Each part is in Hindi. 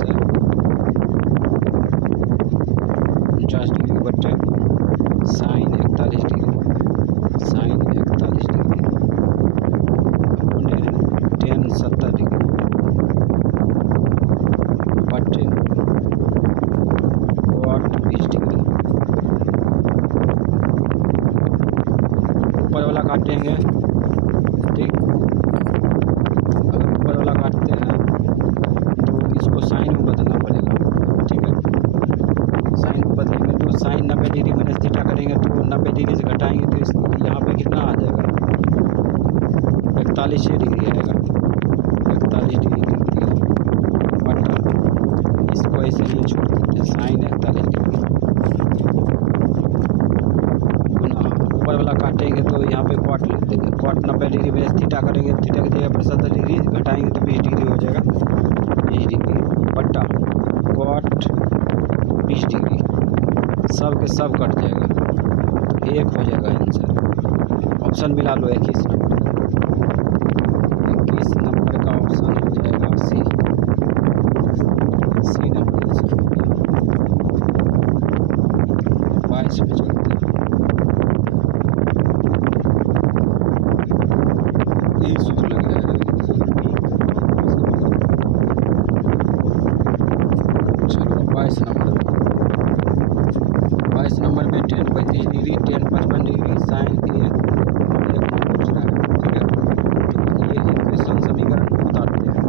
आंसर 49 डिग्री बटे साइन 41 डिग्री, साइन 41 डिग्री अपने टेन 70 डिग्री बटे कॉट 20 डिग्री। ऊपर वाला काटेंगे, ठीक। अगर ऊपर वाला काटते हैं तो इसको साइन में बदलना पड़ेगा, ठीक है। साइन में बदलेंगे तो साइन 90 डिग्री माइनस थीटा करेंगे तो 90 डिग्री से घटाएंगे तो इस यहाँ पे कितना आ जाएगा, 41 डिग्री आएगा, 41 डिग्री लिख दिया बटा, इसको ऐसे ही छोड़ देते हैं साइन 41 डिग्री गुना, ऊपर वाला काटेंगे तो यहाँ पे कॉट लिख देंगे, कॉट 90 डिग्री माइनस थीटा करेंगे, थीटा की जगह पर 70 डिग्री घटाएंगे तो 20 डिग्री हो जाएगा, 20 डिग्री बटा कॉट 20 डिग्री, सब के सब कट जाएगा तो एक हो जाएगा आंसर। ऑप्शन मिला लो 21 नंबर, 21 नंबर का ऑप्शन हो जाएगा सी, सी नंबर आंसर हो गया। 22 में चलते हैं। यही सूत्र लग रहा है। चलो 22 नंबर, 22 नंबर में टेन 35 डिग्री, टेन 55 डिग्री, साइन एक मान पूछ रहा है, ठीक है। तो ये इक्वेशन समीकरण उतारते हैं।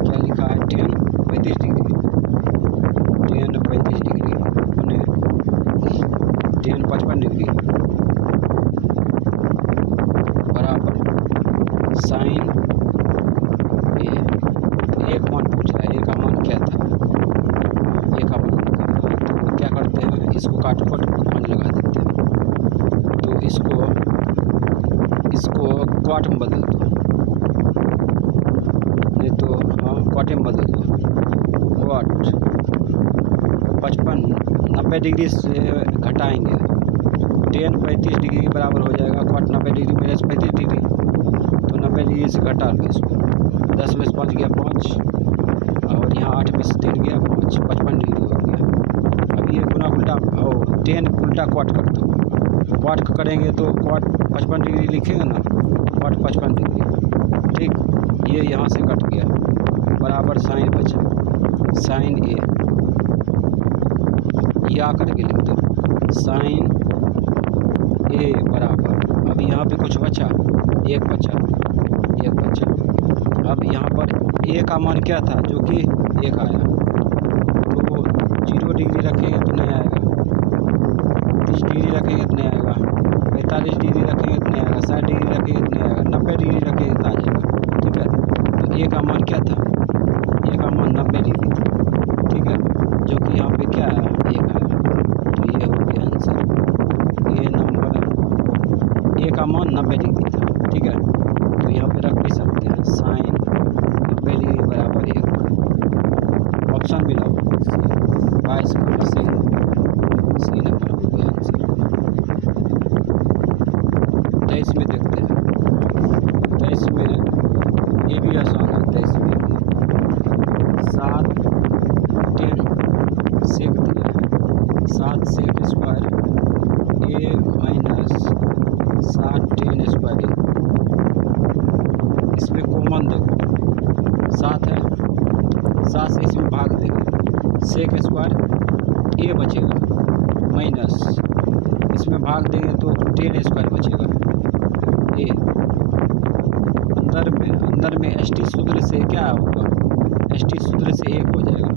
क्या लिखा है, टेन 35 डिग्री, टेन 35 डिग्री अपने टेन 55 डिग्री बराबर साइन ए, एक मान पूछ रहा है, ए का मान क्या था, ए का मान निकालना है। तो क्या करते हैं, इसको काट मान लगा देते हैं, तो इसको क्वाट में बदल दो, नहीं तो हाँ क्वाटे में बदल दो, क्वाट 55 90 डिग्री से घटाएंगे, टेन 35 डिग्री के बराबर हो जाएगा क्वाट 90 डिग्री माइनस 35 डिग्री, तो 90 डिग्री से घटा लो इसको, 10 में से 5 गया 5 और यहाँ 8 में से 3 गया 5, 55 डिग्री हो गया। अब ये गुना उल्टा और 10 उल्टा क्वाट कर दो, क्वाट करेंगे तो क्वाट 55 डिग्री लिखेंगे ना, क्वाट 55 डिग्री, ठीक। ये यहाँ से कट गया बराबर साइन बचा, साइन ए, या करके लिख दो साइन ए बराबर, अब यहाँ पे कुछ बचा, एक बचा, एक बचा। अब यहाँ पर ए का मान क्या था, जो कि एक आया, तो 0 डिग्री रखेंगे तो नहीं आएगा, 30 डिग्री रखेंगे तो नहीं आएगा, 45 डिग्री रखेंगे तो नहीं आएगा, 60 डिग्री रखेंगे तो नहीं आएगा, 90 डिग्री रखेंगे तो आ जाएगा, ठीक है। तो ए का मान क्या था, ए का मान 90 डिग्री था, ठीक है, जो कि यहाँ पे क्या आया, एक आया, तो ये हो गया आंसर। ये नंबर ए का मान 90 डिग्री था, ठीक है, तो यहाँ पे रख भी सकते हैं साइन 90 डिग्री बराबर 1, ऑप्शन भी लगाओ 22 का सी नंबर हो गया आंसर। 23 में देखते हैं, 23 में ये भी आसान है, 23 में 7 10 सेक दिया है, 7 सेक स्क्वायर ए माइनस 7 10 स्क्वायर, इसमें कॉमन देखो 7 है, 7 से इसमें भाग देंगे, सेक स्क्वायर ए बचेगा माइनस इसमें भाग देंगे तो 10 स्क्वायर बचेगा ए, अंदर में एस टी सूत्र से क्या होगा, एस टी सूत्र से 1 हो जाएगा,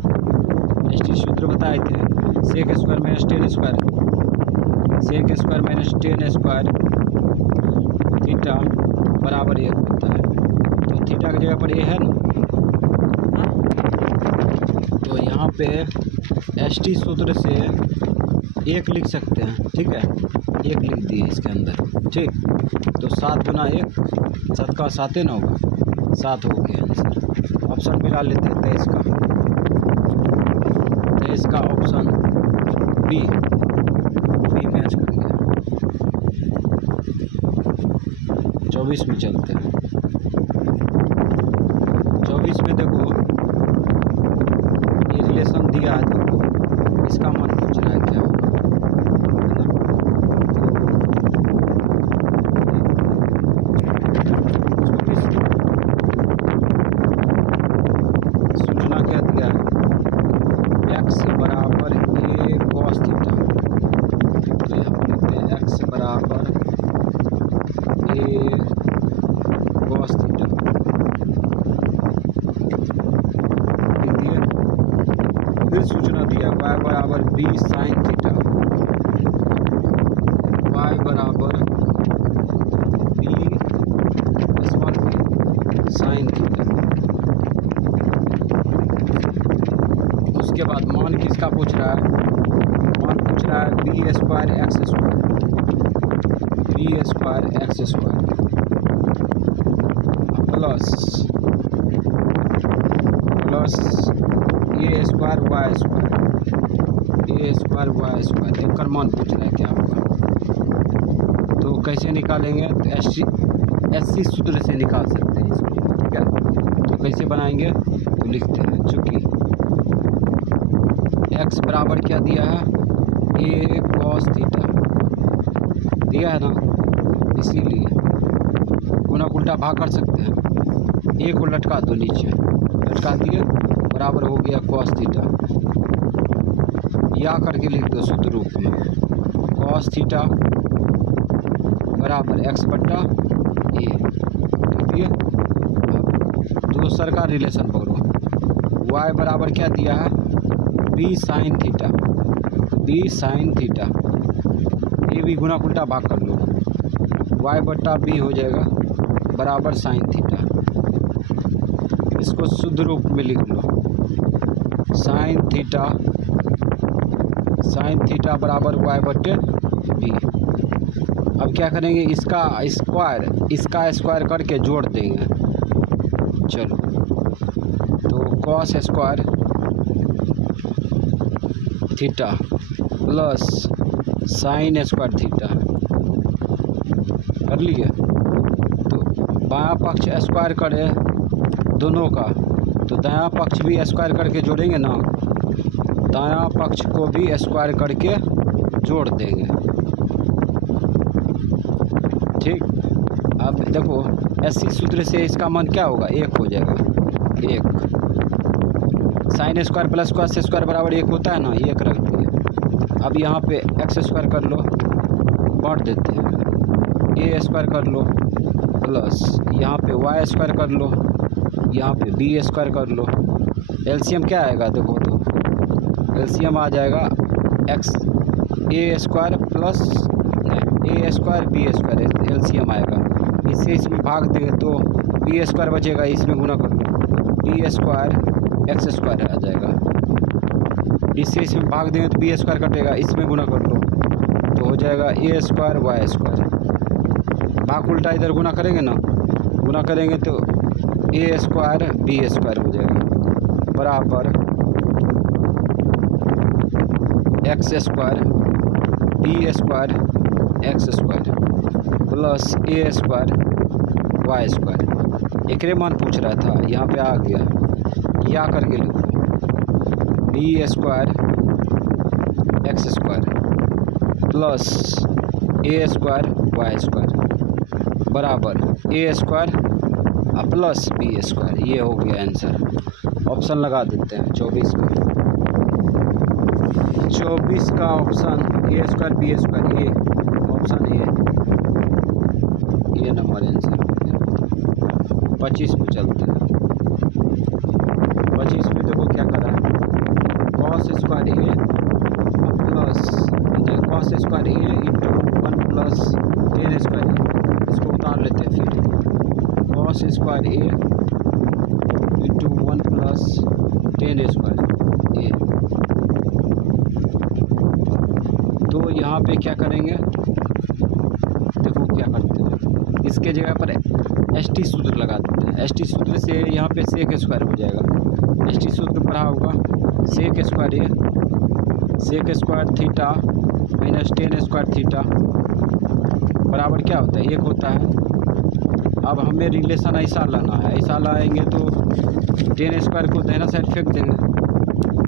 एस टी सूत्र बताए थे, sec square minus 10 square, sec square minus 10 square theta बराबर 1 होता है, तो थीटा की जगह पर ये है ना, तो यहाँ पे एस टी सूत्र से 1 लिख सकते हैं, ठीक है, 1 लिख दिए इसके अंदर, ठीक। तो 7 गुना 1 7 का 7 ना होगा, 7 हो गया आंसर। ऑप्शन मिला लेते हैं 23 का, 23 का ऑप्शन बी मैच कर गया। 24 में चलते हैं, 24 में देखो फिर सूचना दिया y बराबर b साइन थीटा, y बराबर b साइन थीटा। उसके बाद मान किसका पूछ रहा है? मान पूछ रहा है B square X square, B square X square plus A square Y square, A square Y square, एक मान पूछ रहा है क्या आपका। तो कैसे निकालेंगे? तो एस सी सूत्र से निकाल सकते हैं इसको, ठीक है। तो कैसे बनाएंगे? तो लिखते हैं, चूँकि एक्स बराबर क्या दिया है? ए कॉस थीटा दिया है ना, इसीलिए गुना उल्टा भाग कर सकते हैं। ए को लटका दो नीचे, लटका दिए, बराबर हो गया कॉस थीटा। या करके लिख दो सूत्र रूप में, कॉस थीटा बराबर एक्स बट्टा ए। ठीक है, दूसर का रिलेशन पकड़ो। वाई बराबर क्या दिया है? B sine theta, B sine theta. ये भी गुना उल्टा भाग कर लो, वाई बट्टा बी हो जाएगा बराबर साइन थीटा। इसको शुद्ध रूप में लिख लो, साइन थीटा बराबर वाई बट्टे बी। अब क्या करेंगे? इसका स्क्वायर करके जोड़ देंगे। चलो, तो cos square theta plus sign square theta कर लिए। तो बायां पक्ष स्क्वायर करे दोनों का, तो दायां पक्ष भी स्क्वायर करके जोड़ेंगे ना, दायां पक्ष को भी स्क्वायर करके जोड़ देंगे। ठीक, अब देखो एसी सूत्र से इसका मान क्या होगा? एक हो जाएगा, एक। Sine square plus cos square बराबर एक होता है ना, एक रख दिए। अब यहाँ पे एक्स स्क्वायर कर लो, बांट देते हैं, ए स्क्वायर कर लो प्लस यहाँ पे वाई स्क्वायर कर लो, यहाँ पे बी स्क्वायर कर लो। एलसीएम क्या आएगा? देखो तो एलसीएम आ जाएगा x A square plus A square B square, LCM आएगा। इससे इसमें भाग देंगे तो बी स्क्वायर बचेगा, इसमें गुना कर लो, बी स्क्वायर एक्स स्क्वायर आ जाएगा। इससे इसमें भाग देंगे तो बी स्क्वायर कटेगा, इसमें गुना कर लो तो हो जाएगा ए स्क्वायर वाई स्क्वायर। भाग उल्टा इधर गुना करेंगे ना, गुना करेंगे तो ए स्क्वायर बी स्क्वायर हो जाएगा बराबर X square B square X square plus A square Y square. एक मान पूछ रहा था, यहाँ पे आ गया, या करके लिखो, B square X square plus A square Y square बराबर A square plus B square. ये हो गया आंसर। ऑप्शन लगा देते हैं 24 का option A square B square, A option A number answer. 25 पे चलते हैं। 25 में देखो क्या करा है, कॉस स्क्वायर ए इंटू 1 प्लस टेन स्क्वायर, इसको उतार लेते हैं। फिर कॉस स्क्वायर ए इंटू 1 प्लस टेन स्क्वायर ए। तो यहाँ पे क्या करेंगे, देखो क्या करते हैं, इसके जगह पर एस टी सूत्र लगा देते हैं। एस टी सूत्र से यहाँ पे सेक स्क्वायर हो जाएगा। एस टी सूत्र पढ़ा होगा, sec square A sec square theta minus tan square theta बराबर क्या होता है? एक होता है। अब हमें रिलेशन ऐसा लाना है, ऐसा लाएंगे तो टेन स्क्वायर को दाहिना साइड फेंक देंगे,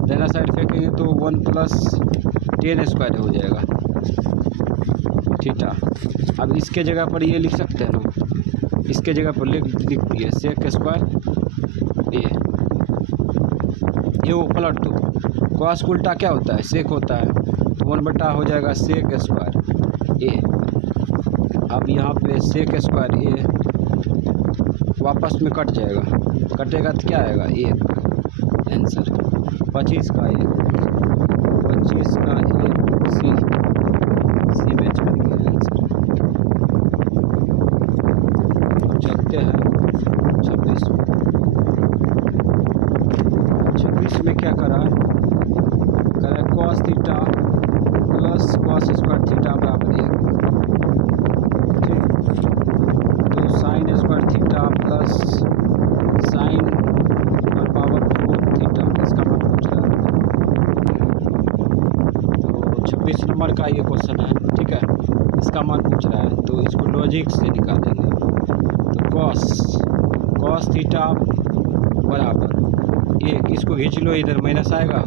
दाहिना साइड फेंकेंगे तो 1 प्लस टेन स्क्वायर हो जाएगा थीटा। अब इसके जगह पर ये लिख सकते हैं ना, इसके जगह पर लिख दिए सेक स्क्वायर ए, ये वो पलट दो। कॉस उल्टा क्या होता है? सेक होता है, तो 1 बटा हो जाएगा सेक स्क्वायर ए। अब यहाँ पे सेक स्क्वायर ए वापस में कट जाएगा, कटेगा तो क्या आएगा? एक आंसर। 25 का 1, 25 का 1 सी मैच कर गया आंसर। अब चलते हैं 26 में। 26 में क्या करा cos theta plus cos square theta बराबर 1, ठीक। तो sign square theta plus sign और पावर 4 थीटा, इसका मान पूछ रहा है। तो 26 नंबर का ये क्वेश्चन है, ठीक है। इसका मान पूछ रहा है तो इसको लॉजिक से निकालेंगे। तो cos थीटा बराबर 1, इसको खींच लो, इधर माइनस आएगा,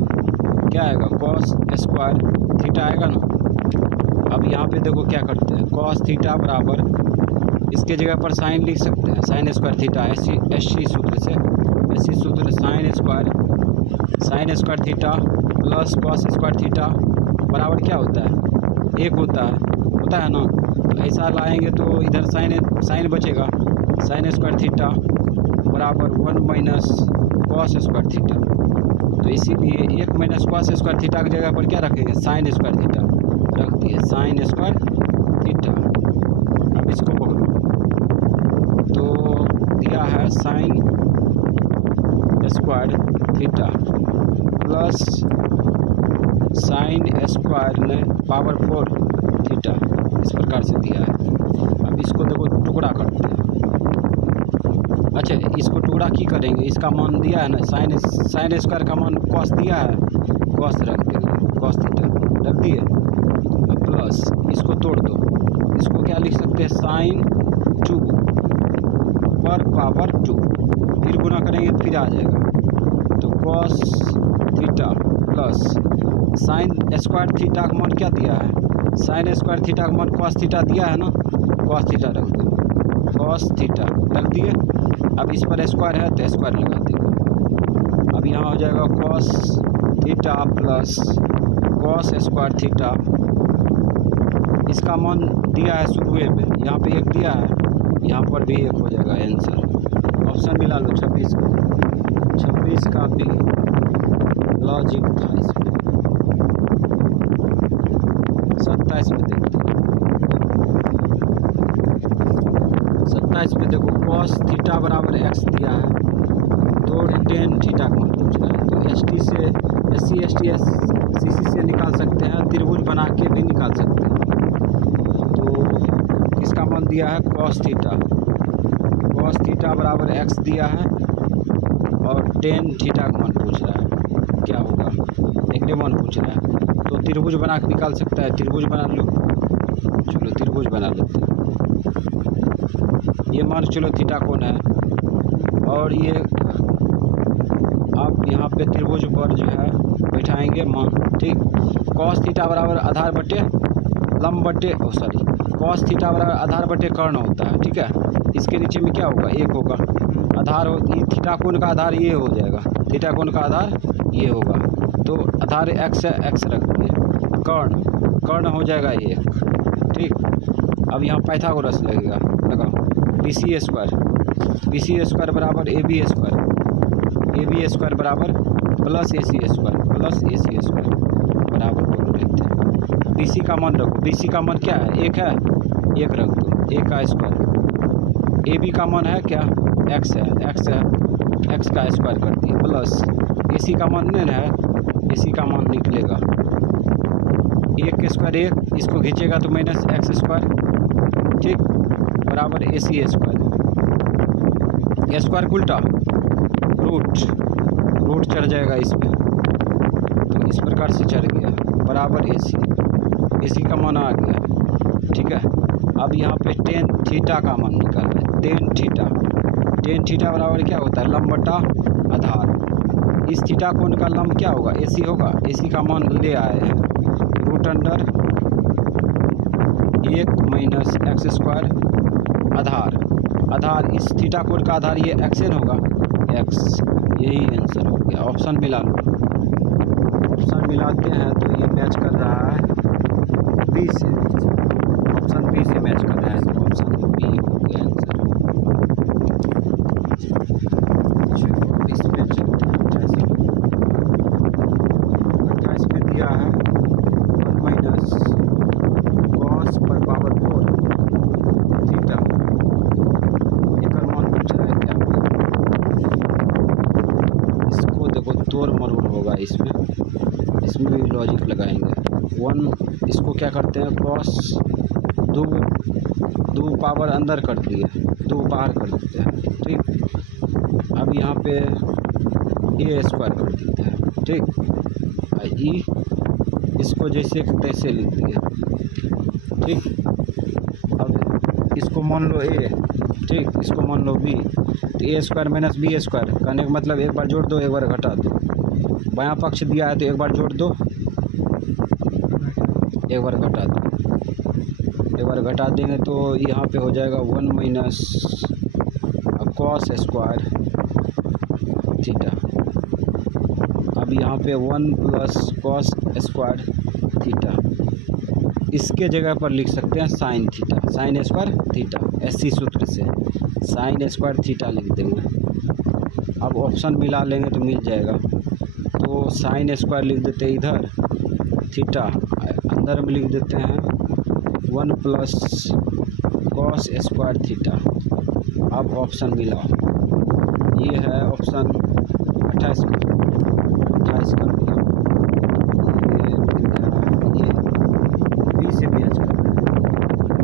क्या आएगा cos स्क्वायर थीटा आएगा ना। अब यहाँ पे देखो क्या करते हैं, cos थीटा बराबर इसके जगह पर साइन लिख सकते हैं, साइन स्क्वायर थीटा एससी सूत्र से, एससी सूत्र sign square theta plus cos square theta बराबर क्या होता है 1 होता है ना। तो ऐसा लाएंगे तो इधर साइन बचेगा, साइन स्क्वायर थीटा बराबर 1 माइनस cos स्क्वायर थीटा। तो इसीलिए 1 माइनस cos स्क्वायर थीटा की जगह पर क्या रखेंगे, साइन स्क्वायर थीटा रख दिए, साइन स्क्वायर थीटा। अब इसको पकड़ो तो दिया है sign square theta plus sine square ने पावर 4 थीटा, इस प्रकार से दिया है। अब इसको देखो टुकड़ा करते हैं। अच्छा, इसको टुकड़ा की करेंगे, इसका मान दिया है ना, साइन स्क्वायर का मान cos दिया है, cos रख देंगे, cos थीटा रख दिए। अब प्लस इसको तोड़ दो, इसको क्या लिख सकते हैं, साइन 2 पर पावर 2, फिर गुना करेंगे फिर आ जाएगा। तो cos theta plus sign square theta का मान क्या दिया है, साइन स्क्वायर थीटा का मान cos थीटा दिया है ना, cos थीटा रख दो, cos थीटा रख दिए। अब इस पर स्क्वायर है तो स्क्वायर लगा देंगे। अब यहाँ हो जाएगा cos theta plus cos square theta, इसका मान दिया है शुरू में, यहाँ पे 1 दिया है, यहाँ पर भी 1 हो जाएगा आंसर। ऑप्शन मिला लो 26 का भी लॉजिक था इसमें। 27 में देखते हैं, 27 में देखो cos थीटा बराबर x दिया है, तो tan थीटा का मान पूछ रहा है। तो SC SC से निकाल सकते हैं, त्रिभुज बना के भी निकाल सकते हैं। तो इसका मान दिया है cos थीटा बराबर x दिया है और tan थीटा का मान पूछ रहा है, क्या होगा एक मान पूछ रहा है। तो त्रिभुज बना के निकाल सकता है, त्रिभुज बना लो, चलो त्रिभुज बना लेते हैं। ये मान चलो थीटा कोण है, और ये आप यहाँ पे त्रिभुज पर जो है बैठाएंगे मान, ठीक। cos थीटा बराबर आधार बटे लंब बटे cos थीटा बराबर आधार बटे कर्ण होता है, ठीक है। इसके नीचे में क्या होगा, 1 होगा, आधार हो, थीटा कोण का आधार ये हो जाएगा, थीटा कोण का आधार ये होगा, तो आधार x है, x रख दिए, कर्ण हो जाएगा 1, ठीक। अब यहाँ पाइथागोरस लगेगा, लगाओ BC स्क्वायर बराबर AB स्क्वायर बराबर प्लस AC स्क्वायर बराबर बोल लेते हैं। BC का मान रखो, BC का मान क्या है, 1 है, 1 रख दो, 1 का स्क्वायर। AB का मान है क्या, x है, x का स्क्वायर कर दिए, प्लस AC का मान नहीं है, AC का मान निकलेगा 1 स्क्वायर 1, इसको खींचेगा तो माइनस x स्क्वायर, ठीक, बराबर AC स्क्वायर उल्टा रूट चढ़ जाएगा इसमें, तो इस प्रकार से चढ़ गया बराबर AC का मान आ गया, ठीक है। अब यहाँ पे tan थीटा का मान निकालना है, tan थीटा बराबर क्या होता है, लंब बटा आधार। इस थीटा कोण का लंब क्या होगा, AC होगा, AC का मान ले आए हैं, root under 1 minus x square आधार, इस थीटा कोण का आधार ये xn होगा, x, यही आंसर हो गया। ऑप्शन मिला लो, ऑप्शन मिलाते हैं तो ये मैच कर रहा है बी से, ऑप्शन बी से मैच कर रहा है, तो ऑप्शन बी हो गया आंसर। चलो इसमें चलते हैं 28। होगा इसमें भी लॉजिक लगाएंगे। 1 इसको क्या करते हैं, कॉस दो पावर अंदर कर दिए, 2 बाहर कर देते हैं, ठीक। अब यहाँ पे ए स्क्वायर कर देते हैं, ठीक। ई इसको जैसे कि तैसे लिख दिए, ठीक। अब इसको मान लो ए, ठीक, इसको मान लो बी, तो A square minus B square करने का मतलब एक बार जोड़ दो, एक बार घटा दो। बायां पक्ष दिया है तो एक बार जोड़ दो, एक बार घटा दो। एक बार घटा देंगे तो यहाँ पे हो जाएगा 1 माइनस कॉस स्क्वायर थीटा। अब यहाँ पे 1 प्लस कॉस स्क्वायर थीटा, इसके जगह पर लिख सकते हैं sine theta, sign square theta, SC सूत्र से साइन स्क्वायर थीटा लिख देंगे। अब ऑप्शन मिला लेंगे तो मिल जाएगा, तो साइन स्क्वायर लिख देते हैं इधर, थीटा अंदर में लिख देते हैं 1 प्लस कॉस स्क्वायर थीटा। अब ऑप्शन मिला, ये है ऑप्शन 28 का मिला, ये बी से मैच कर रहा है,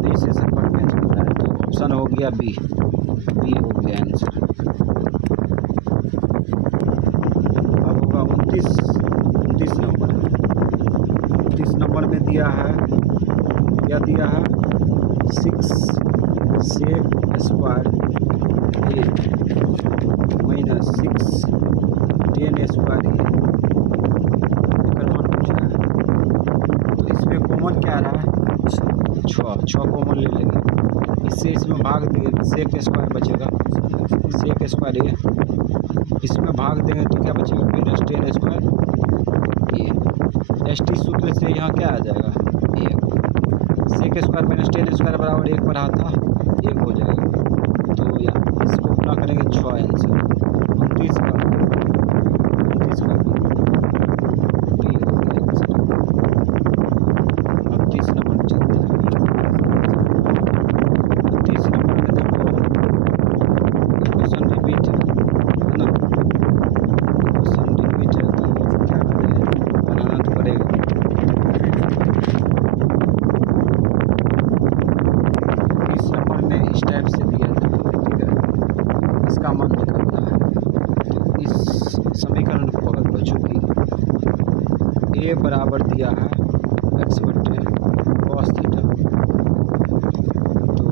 बी से संपर्क मैच कर रहा है, तो ऑप्शन हो गया बी हो गया आंसर। अब होगा 29 नंबर में दिया है, क्या दिया है, 6 सेक स्क्वायर ए माइनस 6 टेन स्क्वायर ए मान पूछ रहा है। तो इसमें कॉमन क्या रहा है, 6 कॉमन ले लेंगे, इससे इसमें भाग देंगे, सेक स्क्वायर बचेगा, सेक स्क्वायर ए, इसमें भाग देंगे तो क्या बचेगा, माइनस 10 स्क्वायर ए। एस टी सूत्र से यहाँ क्या आ जाएगा, 1, सेक स्क्वायर माइनस 10 स्क्वायर बराबर 1 पर आता 1 हो जाएगा। तो यहाँ इसको गुना करेंगे 6 आंसर, 29 का बी हो गया आंसर। अब 30 नंबर में चलते हैं। 30 नंबर में देखो क्वेश्चन रिपीट है ना, क्वेश्चन रिपीट है तो क्या करें, बनाना तो पड़ेगा। इस नंबर में इस टाइप से दिया था, ठीक है, इसका मान निकालना है। तो इस समीकरण को पकड़ लो, चूँकि ए बराबर दिया है x बट्टे कॉस थीटा, तो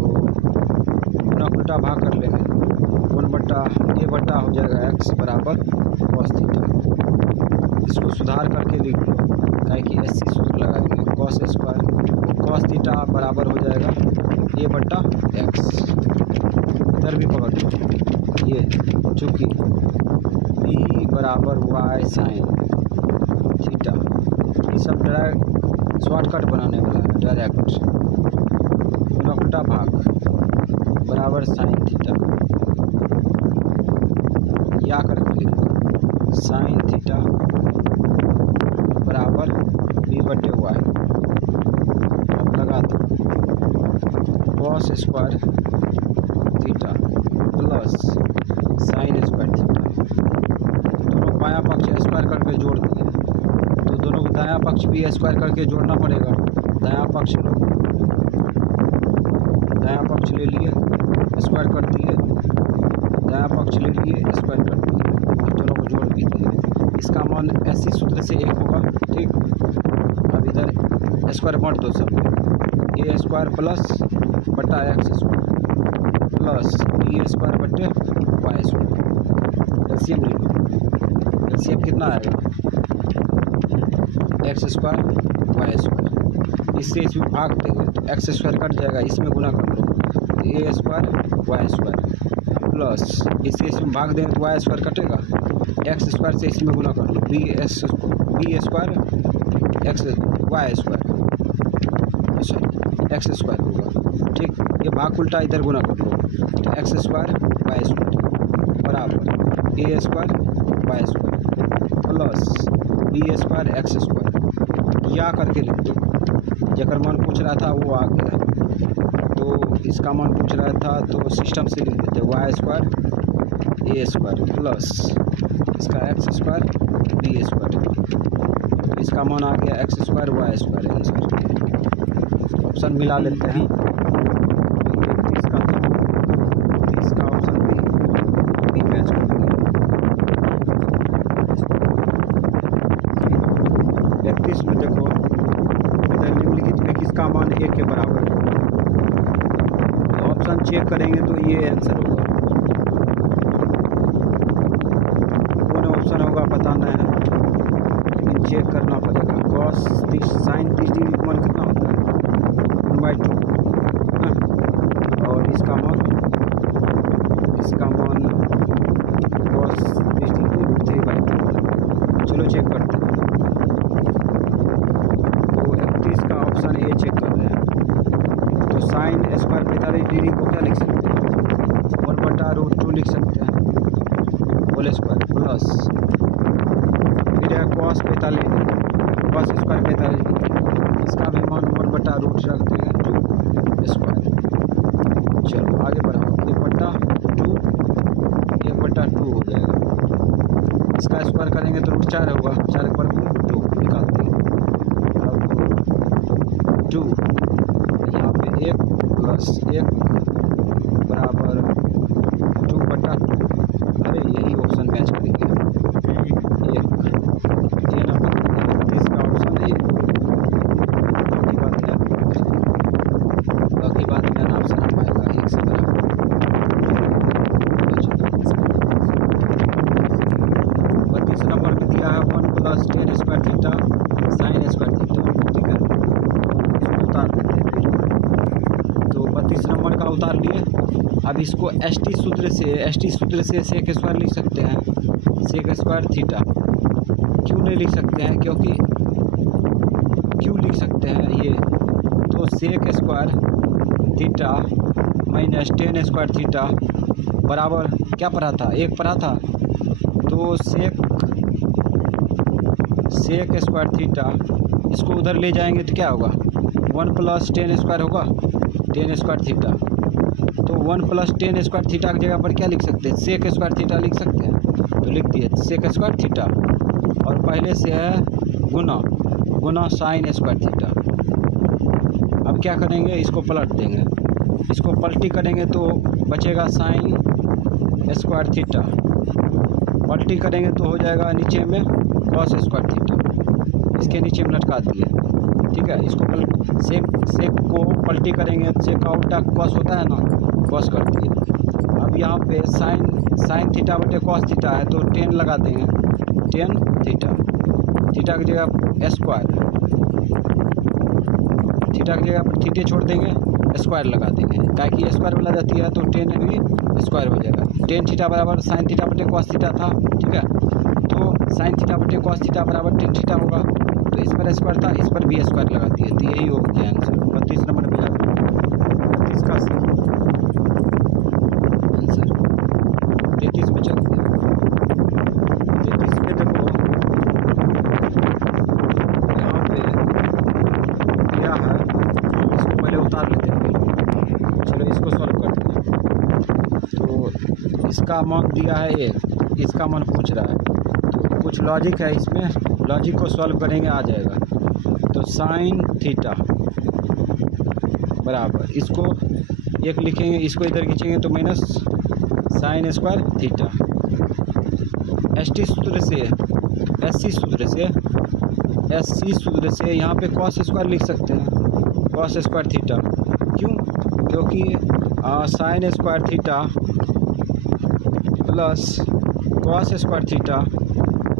गुना उल्टा भाग कर लेंगे, 1 बट्टा ए बट्टा हो जाएगा x बराबर कॉस थीटा। इसको सुधार करके लिख लो, क्या कि एससी सूत्र लगाएंगे, कॉस स्क्वायर कॉस थीटा बराबर हो जाएगा ए बट्टा एक्स। इधर भी पकड़ लो, ये चूँकि बी बराबर वाई साइन थीटा, ये सब डायरेक्ट शॉर्टकट बनाने वाला है, डायरेक्ट गुना उल्टा भाग बराबर साइन थीटा, या करके लिखो साइन थीटा बराबर बी बटे वाई। अब लगा दो cos square theta plus sign square theta, दोनों बायां पक्ष स्क्वायर करके जोड़ दिए, तो दोनों को दायां पक्ष भी स्क्वायर करके जोड़ना पड़ेगा। दायां पक्ष लो, दायां पक्ष ले लिए स्क्वायर कर दिए, दायां पक्ष ले लिए स्क्वायर कर दिए, दोनों को जोड़ भी दिए। इसका मान ऐसी सूत्र से 1 होगा, ठीक। अब इधर स्क्वायर बांट दो सब में, ए स्क्वायर प्लस बटा X square plus B square बटे वाई स्क्वायर। एलसीएम लिखो, एलसीएम कितना आएगा, एक्स स्क्वायर वाई स्क्वायर, इससे इसमें भाग देंगे तो एक्स स्क्वायर कट जाएगा, इसमें गुना कर लो तो A square Y square plus इससे इसमें भाग देंगे तो वाई स्क्वायर कटेगा, एक्स स्क्वायर से इसमें गुना कर लो B square X Y square, X square होगा, ठीक। ये भाग उल्टा इधर गुना कर लो तो एक्स स्क्वायर वाई स्क्वायर बराबर A square Y square plus B square X square, या करके लिख दो। जकर मान पूछ रहा था वो आ गया, तो इसका मान पूछ रहा था तो सिस्टम से लिख देते Y square A square plus इसका एक्स स्क्वायर बी स्क्वायर। इसका मान आ गया X square Y square answer. Option मिला लेते हैं। 31 का था, 30 का ऑप्शन बी मैच करेंगे। 31 में देखो इधर निम्नलिखित में किसका मान 1 के बराबर है। ऑप्शन चेक करेंगे तो ये आंसर होगा। कौन ऑप्शन होगा पता नहीं है, लेकिन चेक करना पड़ेगा। कॉस 30 साइन 30 डिग्री का मान कितना होता है 1/2 है। और इसका मान कॉस 30 डिग्री √3/2। चलो चेक करते हैं। तो 31 का ऑप्शन ए चेक कर रहे हैं। तो साइन स्क्वायर 45 डिग्री को क्या लिख सकते हैं 1/√2 लिख सकते हैं होल स्क्वायर प्लस फिर है कॉस 45 कॉस स्क्वायर 45 डिग्री, इसका भी मान 1/√2 रख देंगे 2 स्क्वायर। चलो आगे बढ़ाओ 1/2 हो जाएगा। इसका स्क्वायर करेंगे तो √4 होगा, 4 पर 2 निकालते हैं। अब 2 यहाँ पे 1 प्लस 1 बराबर 2/2। अरे यही ऑप्शन मैच करेंगे 1 ये नंबर 31 का ऑप्शन ए। बाकी बात ध्यान ऑप्शन आ पाएगा 1 से बराबर। 32 नंबर में दिया है 1 + tan square theta sine square theta. ठीक है, इसको उतार देते हैं फिर। तो 32 नंबर का उतार लिए। अब इसको एस टी सूत्र से सेक स्क्वायर लिख सकते हैं, सेक स्क्वायर थीटा। क्यों नहीं लिख सकते हैं, क्योंकि क्यों लिख सकते हैं ये, तो sec square theta minus tan square theta बराबर क्या पढ़ा था 1 पढ़ा था। तो सेक स्क्वायर थीटा इसको उधर ले जाएंगे तो क्या होगा 1 + tan स्क्वायर होगा tan स्क्वायर थीटा। तो 1 + tan स्क्वायर थीटा की जगह पर क्या लिख सकते हैं सेक स्क्वायर थीटा लिख सकते हैं। तो लिख दिए सेक स्क्वायर थीटा और पहले से है गुना साइन स्क्वायर थीटा। अब क्या करेंगे इसको पलट देंगे, इसको पलटी करेंगे तो बचेगा साइन स्क्वायर थीटा। पलटी करेंगे तो हो जाएगा नीचे में कॉस स्क्वायर थीटा, इसके नीचे में लटका दिए। ठीक है, इसको सेक को पलटी करेंगे, सेक का उल्टा कॉस होता है ना, कॉस कर दिए। अब यहाँ पे साइन थीटा बटे कॉस थीटा है तो tan लगा देंगे, tan थीटा की जगह स्क्वायर, थीटा की जगह पर थीटे छोड़ देंगे, स्क्वायर लगा देंगे। क्या कि स्क्वायर वाला जाती है तो tan भी स्क्वायर हो जाएगा। tan थीटा बराबर साइन थीटा बटे कॉस थीटा था। ठीक है, तो साइन थीटा बटे कॉस थीटा बराबर tan थीटा होगा। तो इस पर स्क्वायर था, इस पर भी स्क्वायर लगा दिए, तो यही हो गया आंसर। 32 नंबर मिला 32 का आंसर। 33 में चलते हैं। 33 में देखो यहाँ पे क्या है, इसको पहले उतार लेते हैं। चलो इसको सॉल्व करते हैं। तो इसका मान दिया है 1, इसका मान पूछ रहा है, तो कुछ लॉजिक है इसमें, लॉजिक को सॉल्व करेंगे आ जाएगा। तो साइन थीटा बराबर इसको 1 लिखेंगे, इसको इधर खींचेंगे तो minus sign square theta. SC सूत्र से यहाँ पे कॉस स्क्वायर लिख सकते हैं, कॉस स्क्वायर थीटा। क्यों, क्योंकि sign square theta plus cos square theta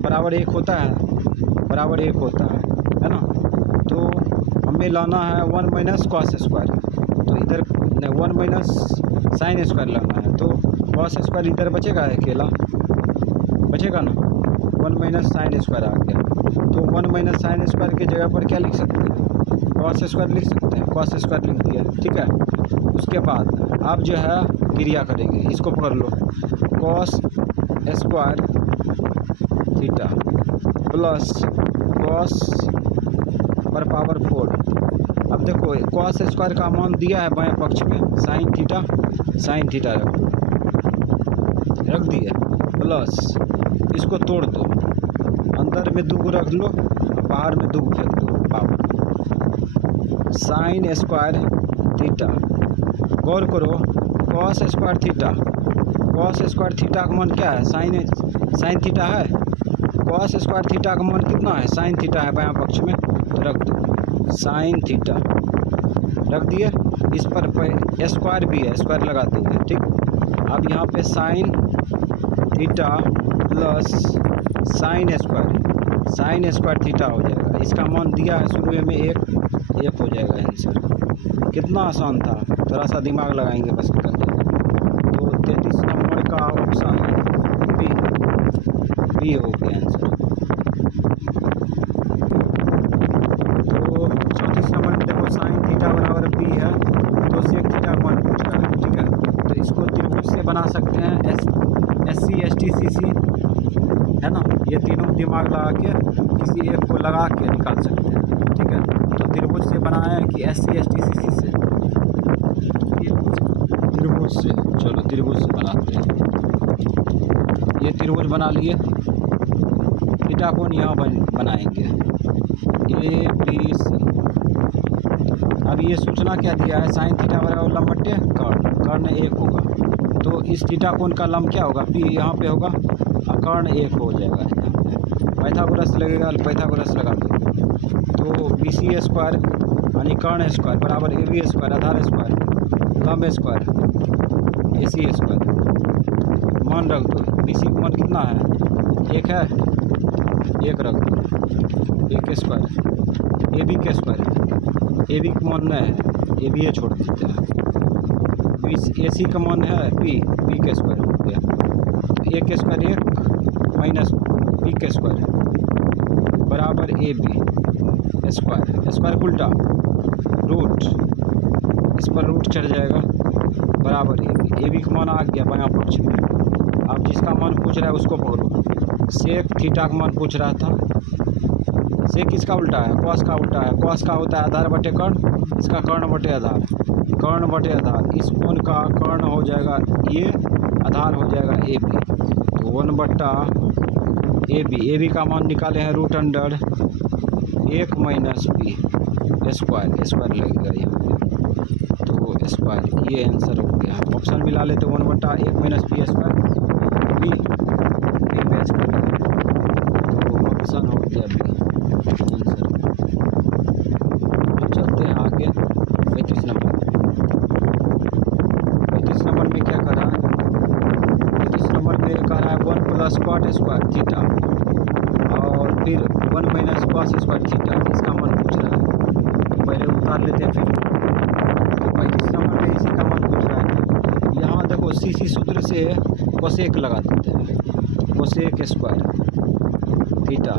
बराबर 1 होता है, है ना। तो हमें लाना है 1 - कॉस स्क्वायर, तो इधर 1 - साइन स्क्वायर लाना है। तो कॉस स्क्वायर इधर बचेगा, अकेला बचेगा ना, 1 - साइन स्क्वायर आ गया। तो 1 - साइन स्क्वायर की जगह पर क्या लिख सकते हैं कॉस स्क्वायर लिख सकते हैं, कॉस स्क्वायर लिख दिया। ठीक है, उसके बाद आप जो है क्रिया करेंगे, इसको पकड़ लो, cos square theta plus cos पर पावर 4। अब देखो कॉस स्क्वायर का मान दिया है बाएं पक्ष में साइन थीटा रख दिए, प्लस इसको तोड़ दो, अंदर में 2 रख लो, बाहर में 2 फेंक दो पावर। साइन स्क्वायर थीटा, गौर करो, cos square theta, cos square theta का मान क्या है? साइन थीटा है। कॉस स्क्वायर थीटा का मान कितना है? साइन थीटा है बायां पक्ष में, तो रख दो साइन थीटा, रख दिए। इस पर स्क्वायर भी है, स्क्वायर लगा देंगे, ठीक। अब यहाँ पे sine theta plus sign square theta हो जाएगा। इसका मान दिया है शुरू में 1 हो जाएगा आंसर। कितना आसान था, थोड़ा सा दिमाग लगाएंगे बस निकल जाएगा। तो 33 नंबर का ऑप्शन बी हो गया आंसर। तो 34 नंबर में देखो साइन थीटा बराबर बी है, तो सेक थीटा मान पूछ रहा है, ठीक है। तो इसको त्रिभुज से बना सकते हैं, SC ST CC है ना, ये तीनों दिमाग लगा के किसी एक को लगा के निकाल सकते हैं, ठीक है। तो त्रिभुज से बनाया है कि SC ST CC से, त्रिभुज से, चलो त्रिभुज से बनाते हैं। ये त्रिभुज बना लिए, थीटा कोण यहाँ बनाएंगे ABC। अब ये सूचना क्या दिया है? साइन थीटा बराबर लंब बट्टे कर्ण 1 होगा। तो इस थीटा कोण का लंब क्या होगा? P यहाँ पे होगा, कर्ण 1 हो जाएगा। यहाँ पे पाइथागोरस लगेगा, पाइथागोरस लगा दो। तो BC स्क्वायर यानी कर्ण स्क्वायर बराबर AB स्क्वायर, आधार स्क्वायर, लंब स्क्वायर, AC स्क्वायर। मान रख दो, BC का मान कितना है? 1 है, 1 रख दो। 1 स्क्वायर, AB के स्क्वायर, AB का मान नहीं है, AB छोड़ देते हैं। AC का मान है P के स्क्वायर हो गया। तो 1 स्क्वायर 1 माइनस P के स्क्वायर बराबर AB स्क्वायर, स्क्वायर उल्टा रूट, इस पर रूट चढ़ जाएगा, बराबर AB का मान आ गया बायां पक्ष में। अब जिसका मान पूछ रहा है उसको पकड़ो। सेक थीटा का मान पूछ रहा था, सेक किसका उल्टा है? कॉस का उल्टा है। कॉस का होता है आधार बटे कर्ण, इसका कर्ण बटे आधार, कर्ण बटे आधार। इस कोण का कर्ण हो जाएगा ये, आधार हो जाएगा AB। तो 1/AB, AB का मान निकाले हैं root under 1 minus P square लगेगा यहाँ पे, तो स्क्वायर, ये आंसर हो गया। ऑप्शन मिला लेते 1/1 minus P square B match कर लेंगे, तो ऑप्शन हो गया B आंसर। चलते हैं आगे 35 नंबर। 35 नंबर में क्या कर रहा है? 35 नंबर में कह रहा है 1 प्लस कॉट स्क्वायर थीटा और फिर 1 माइनस कॉस स्क्वायर थीटा, इसका मान पूछ रहा है। तो पहले उतार लेते हैं फिर। तो 35 नंबर में इसी का मान पूछ रहा है। यहाँ देखो CC सूत्र से कोसेक लगा देते हैं, कोसेक स्क्वायर थीटा,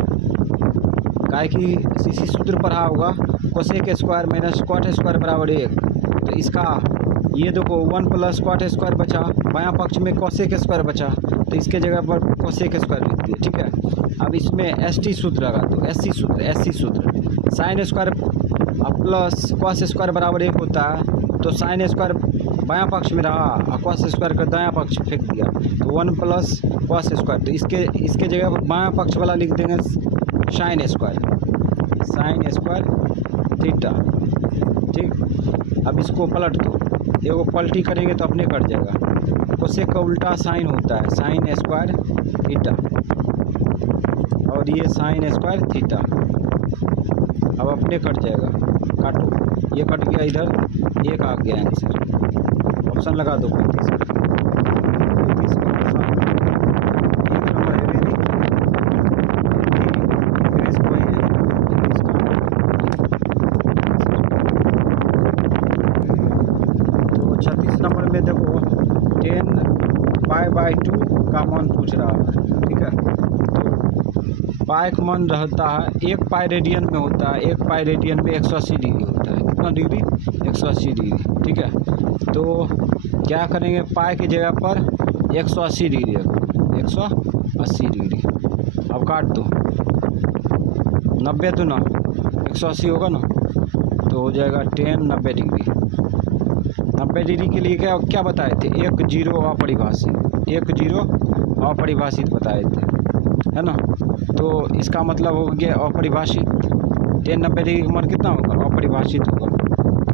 काहे कि CC सूत्र पढ़ा होगा, cosec square minus cot square बराबर 1। तो इसका ये देखो 1 प्लस कॉट स्क्वायर बचा, बायां पक्ष में कोसेक स्क्वायर बचा, तो इसके जगह पर कोसेक स्क्वायर लिख दिए, ठीक है। अब इसमें ST सूत्र लगा दो, SC सूत्र, sine square plus cos square बराबर 1 होता है। तो साइन स्क्वायर बायां पक्ष में रहा और कॉस स्क्वायर का दायां पक्ष फेंक दिया, तो 1 प्लस कॉस स्क्वायर। तो इसके जगह पर बायां पक्ष वाला लिख देंगे साइन स्क्वायर थीटा, ठीक। अब इसको पलट दो, एगो पलटी करेंगे तो अपने कट जाएगा। कोसेक का उल्टा साइन होता है, साइन स्क्वायर थीटा, और ये साइन स्क्वायर थीटा। अब अपने कट जाएगा, काटो, ये कट गया, इधर 1 आ गया आंसर। ऑप्शन लगा दो 35 नंबर में देखो 10π/2 का मान पूछ रहा है, ठीक है। तो पाई का मान रहता है 1 पाई रेडियन में होता है, 1 पाई रेडियन में 180 डिग्री होता है। कितना डिग्री? 180 डिग्री, ठीक है। तो क्या करेंगे, पाई की जगह पर 180 डिग्री रखो, 180 डिग्री। अब काट दो, 90 तो ना 180 होगा ना, तो हो जाएगा 10 90 डिग्री। 90 डिग्री के लिए क्या बताए थे? 1 0 अपरिभाषित, 1 0 अपरिभाषित बताए थे। है ना। तो इसका मतलब हो गया अपरिभाषित। tan 90 डिग्री का मान कितना होगा, अपरिभाषित होगा।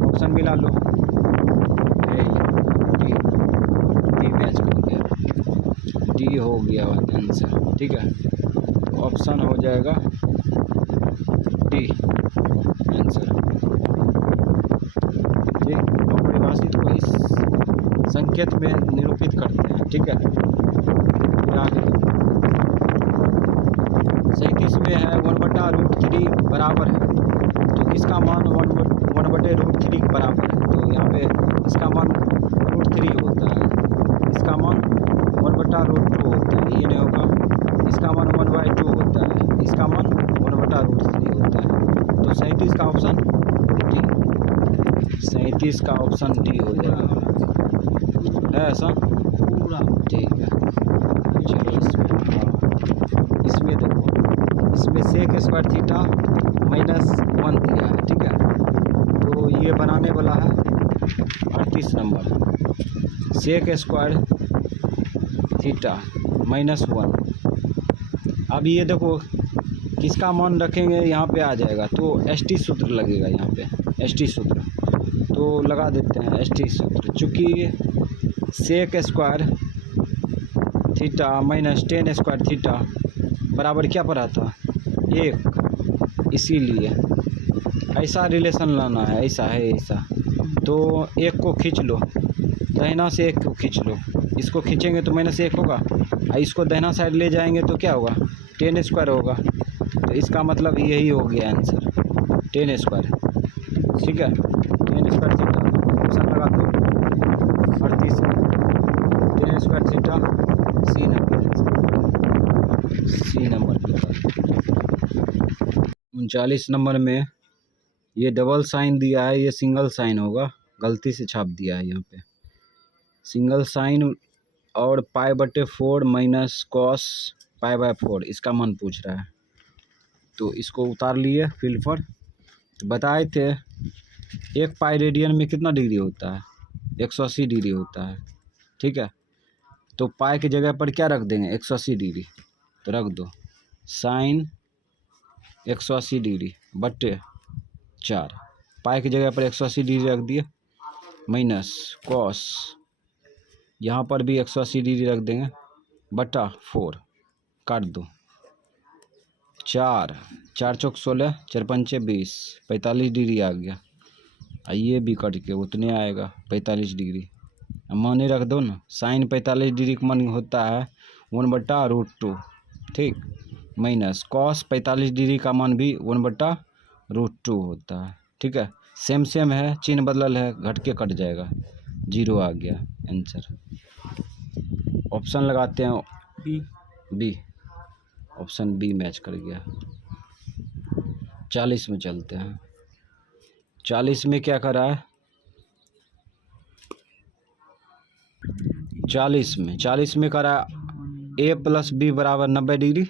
ऑप्शन मिला लो, डी डी मैच कर गया, डी हो गया आंसर। ठीक है, तो ऑप्शन हो जाएगा डी आंसर। ठीक, अपरिभाषित को इस संकेत में निरूपित करते हैं। ठीक है, फिर आगे 37 में है 1/√3 बराबर है, तो इसका मान 1/√3 बराबर है। तो यहाँ पे इसका मान √3 होता है, इसका मान 1/√2 होता है, ये नहीं होगा। इसका मान 1/2 होता है, इसका मान 1/√3 होता है। तो 37 का ऑप्शन डी, 37 का ऑप्शन डी हो जाएगा, है ऐसा पूरा। ठीक है, चलो इसमें देखो, इसमें सेक स्क्वायर थीटा -1 दिया है। ठीक है, तो ये बनाने वाला है 38 नंबर, सेक स्क्वायर थीटा -1। अब ये देखो किसका मान रखेंगे, यहाँ पे आ जाएगा तो एसटी सूत्र लगेगा, यहाँ पे एसटी सूत्र तो लगा देते हैं एसटी सूत्र। चूँकि sec square theta -tan square theta बराबर क्या पड़ा था, 1, इसीलिए ऐसा रिलेशन लाना है, ऐसा है ऐसा। तो एक को खींच लो, दाहिना से एक को खींच लो, इसको खींचेंगे तो -1 होगा, और इसको दाहिना साइड ले जाएंगे तो क्या होगा, tan स्क्वायर होगा। तो इसका मतलब यही हो गया आंसर, tan स्क्वायर। ठीक है, tan स्क्वायर थीटा ऑप्शन लगा दो 38 tan square theta C number, C number के बाद। 39 नंबर में ये डबल साइन दिया है, ये सिंगल साइन होगा, गलती से छाप दिया है यहाँ पे सिंगल साइन, और π/4 माइनस कॉस π/4 इसका मान पूछ रहा है। तो इसको उतार लिए फील पर, बताए थे 1 पाई रेडियन में कितना डिग्री होता है, 180 डिग्री होता है। ठीक है, तो पाई की जगह पर क्या रख देंगे, 180 डिग्री, तो रख दो साइन 180 डिग्री बटे 4, पाई की जगह पर 180 डिग्री रख दिए, माइनस कॉस, यहाँ पर भी 180 डिग्री रख देंगे, बटा 4, काट दो, 4 चौक 16, 4 पंचे 20, 45 डिग्री आ गया। ये भी कट के उतने आएगा 45 डिग्री। माने रख दो ना, साइन 45 डिग्री का मान होता है 1/√2। ठीक, माइनस कॉस 45 डिग्री का मान भी 1/√2 होता है। ठीक है, सेम है, चिन्ह बदलल है, घट के कट जाएगा, 0 आ गया आंसर। ऑप्शन लगाते हैं बी, ऑप्शन बी मैच कर गया। 40 में चलते हैं, 40 में क्या करा है, 40 में करा a + b बराबर 90 डिग्री,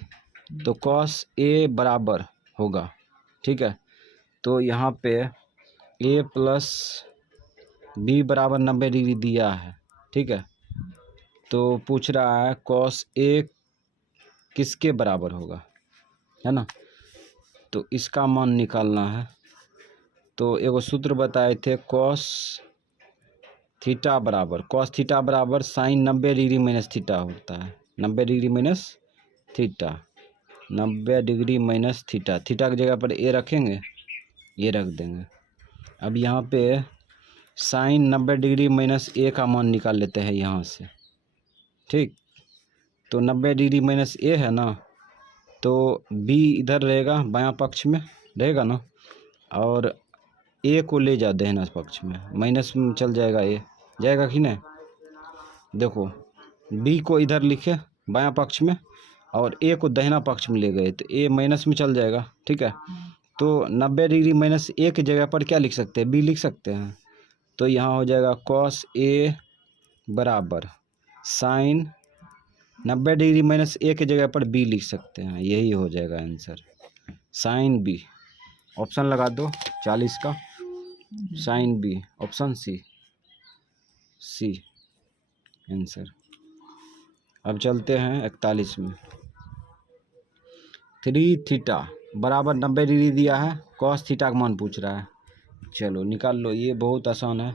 तो cos a बराबर होगा। ठीक है, तो यहाँ पे a + b बराबर 90 डिग्री दिया है। ठीक है, तो पूछ रहा है cos a किसके बराबर होगा, है ना। तो इसका मान निकालना है, तो एगो सूत्र बताए थे, cos थीटा बराबर साइन 90 डिग्री माइनस थीटा होता है, 90 degree minus theta, 90 degree minus theta, theta की जगह पर ए रखेंगे, ये रख देंगे। अब यहाँ पे साइन 90 डिग्री माइनस ए का मान निकाल लेते हैं यहाँ से। ठीक, तो 90 डिग्री माइनस ए है ना, तो बी इधर रहेगा, बायां पक्ष में रहेगा ना, और ए को ले जा दाहिना पक्ष में, माइनस में चल जाएगा, ए जाएगा कि नहीं। देखो बी को इधर लिखे बायां पक्ष में, और ए को दाहिना पक्ष में ले गए, तो ए माइनस में चल जाएगा। ठीक है, तो 90 डिग्री माइनस ए की जगह पर क्या लिख सकते हैं, बी लिख सकते हैं। तो यहाँ हो जाएगा cos a बराबर साइन 90 डिग्री माइनस ए की जगह पर बी लिख सकते हैं, यही हो जाएगा आंसर, साइन बी। ऑप्शन लगा दो 40 का, sine B, option C answer. अब चलते हैं 41 में, 3 थीटा बराबर 90 डिग्री दिया है, कॉस थीटा का मान पूछ रहा है। चलो निकाल लो, ये बहुत आसान है।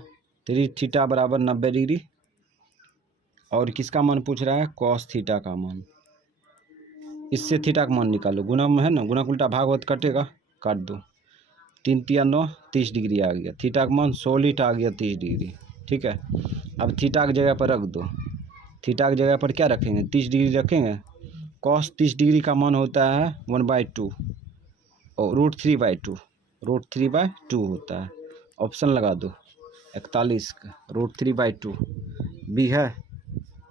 3 थीटा बराबर 90 डिग्री और किसका मान पूछ रहा है, कॉस थीटा का मान। इससे थीटा का मान निकालो, गुना में है ना, गुना उल्टा भाग होता कटेगा, काट दो। 3 तिया 9, 30 डिग्री आ गया। थीटा का मान सॉलिड आ गया 30 डिग्री। ठीक है, अब थीटा की जगह पर रख दो। थीटा की जगह पर क्या रखेंगे, 30 डिग्री रखेंगे। कॉस 30 डिग्री का मान होता है 1/2 और √3/2, √3/2 होता है। ऑप्शन लगा दो 41 का √3/2 बी है,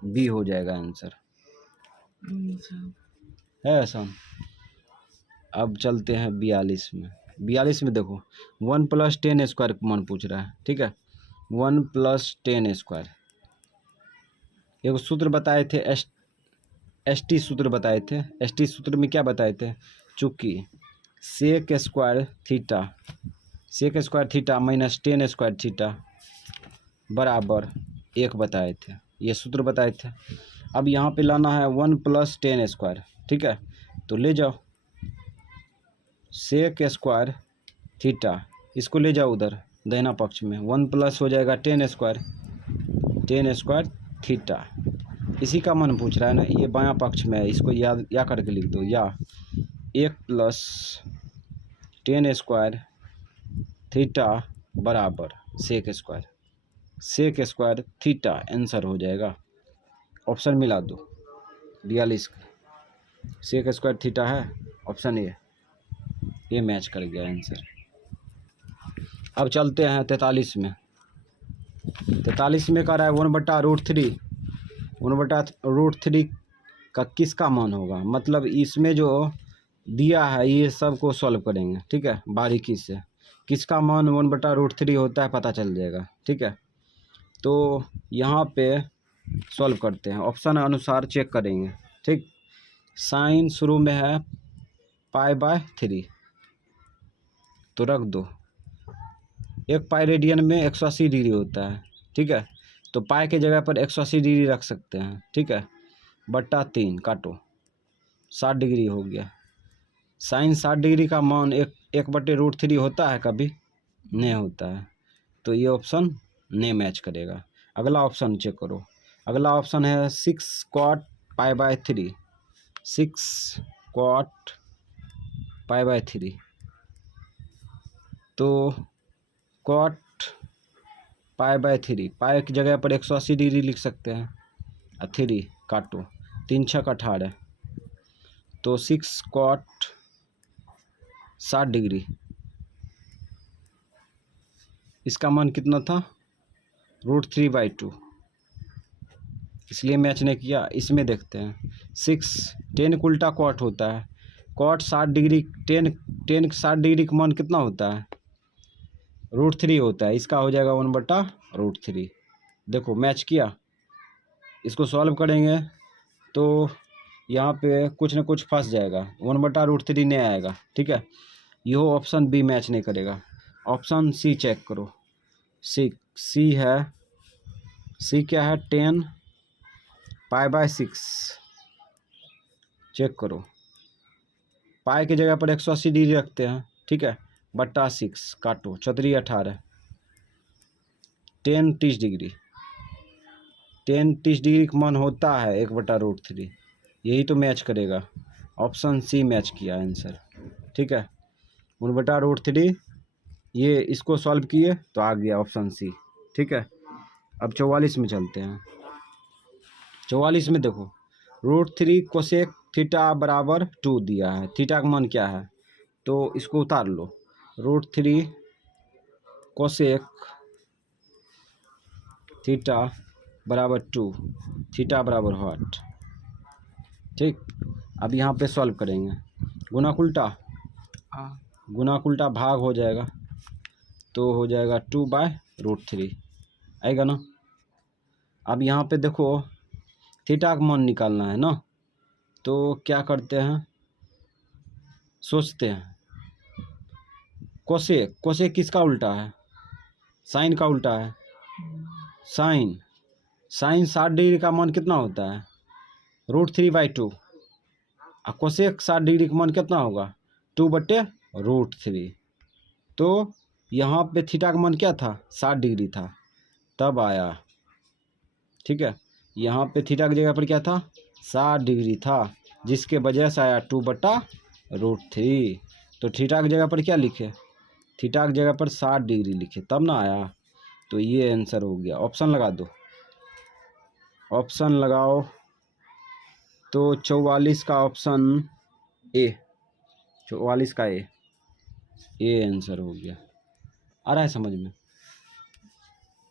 बी हो जाएगा आंसर। है आसान। अब चलते हैं 42 में। 42 में देखो 1 + 10² का मान पूछ रहा है। ठीक है, 1 + 10²। एक सूत्र बताए थे, एस टी सूत्र बताए थे। एस टी सूत्र में क्या बताए थे, चूँकि sec² थीटा माइनस 10² थीटा बराबर 1 बताए थे, ये सूत्र बताए थे। अब यहाँ पे लाना है 1 + 10²। ठीक है, तो ले जाओ sec² थीटा, इसको ले जाओ उधर दाहिना पक्ष में। 1 प्लस हो जाएगा 10² थीटा। इसी का मन पूछ रहा है ना, ये बायां पक्ष में है, इसको याद या करके लिख दो, या 1 + 10² थीटा बराबर sec² थीटा आंसर हो जाएगा। ऑप्शन मिला दो 42 का sec² थीटा है, ऑप्शन ये मैच कर गया आंसर। अब चलते हैं 43 में। 43 में कह रहा है 1/√3, 1/√3 का किसका मान होगा। मतलब इसमें जो दिया है ये सब को सॉल्व करेंगे। ठीक है, बारीकी से किसका मान 1/√3 होता है पता चल जाएगा। ठीक है, तो यहाँ पे सॉल्व करते हैं, ऑप्शन अनुसार चेक करेंगे। ठीक, साइन शुरू में है π/3 तो रख दो। 1 पाई रेडियन में 180 डिग्री होता है। ठीक है, तो पाई के जगह पर 180 डिग्री रख सकते हैं। ठीक है, बट्टा 3 काटो, 60 डिग्री हो गया। साइन 60 डिग्री का मान 1/√3 होता है, कभी नहीं होता है, तो ये ऑप्शन नहीं मैच करेगा। अगला ऑप्शन चेक करो। अगला ऑप्शन है 6 cot π/3, 6 cot π/3। तो cot π/3, पाई की जगह पर 180 डिग्री लिख सकते हैं। 3 काटो, 3 × 6 = 18, तो 6 cot 60 डिग्री, इसका मान कितना था, √3/2, इसलिए मैच नहीं किया। इसमें देखते हैं 10 का उल्टा कॉट होता है, कॉट 60 डिग्री, 10 60 डिग्री का मान कितना होता है, √3 होता है। इसका हो जाएगा 1/√3। देखो मैच किया। इसको सॉल्व करेंगे तो यहाँ पे कुछ ना कुछ फंस जाएगा, 1/√3 नहीं आएगा। ठीक है, यह ऑप्शन बी मैच नहीं करेगा। ऑप्शन सी चेक करो। सी है, सी क्या है, 10 π/6। चेक करो, पाई की जगह पर 180 डिग्री रखते हैं। ठीक है, बट्टा 6 काटो, 4 × 18, 10 30 डिग्री, 10 30 डिग्री का मान होता है 1/√3, यही तो मैच करेगा। ऑप्शन सी मैच किया आंसर। ठीक है, 1/√3, ये इसको सॉल्व किए तो आ गया ऑप्शन सी। ठीक है, अब 44 में चलते हैं। 44 में देखो √3 कोसेक थीटा बराबर 2 दिया है। थीटा का मान क्या है, तो इसको उतार लो। √3 कोसेक थीटा बराबर 2, थीटा बराबर व्हाट। ठीक, अब यहाँ पे सॉल्व करेंगे, गुना उल्टा, गुना उल्टा भाग हो जाएगा, तो हो जाएगा 2/√3 आएगा ना। अब यहाँ पे देखो थीटा का मान निकालना है ना, तो क्या करते हैं, सोचते हैं। कोसेक, कोसेक किसका उल्टा है, साइन का उल्टा है। साइन 60 डिग्री का मान कितना होता है, √3/2। और कोसेक 60 डिग्री का मान कितना होगा 2/√3। तो यहाँ पे थीटा का मान क्या था 60 डिग्री था तब आया, ठीक है। यहाँ पे थीटा की जगह पर क्या था 60 डिग्री था, जिसके वजह से आया 2/√3। तो थीटा की जगह पर क्या लिखे, थीटा की जगह पर 60 डिग्री लिखे तब ना आया। तो ये आंसर हो गया। ऑप्शन लगा दो, ऑप्शन लगाओ। तो 44 का ऑप्शन ए, 44 का ए आंसर हो गया। आ रहा है समझ में।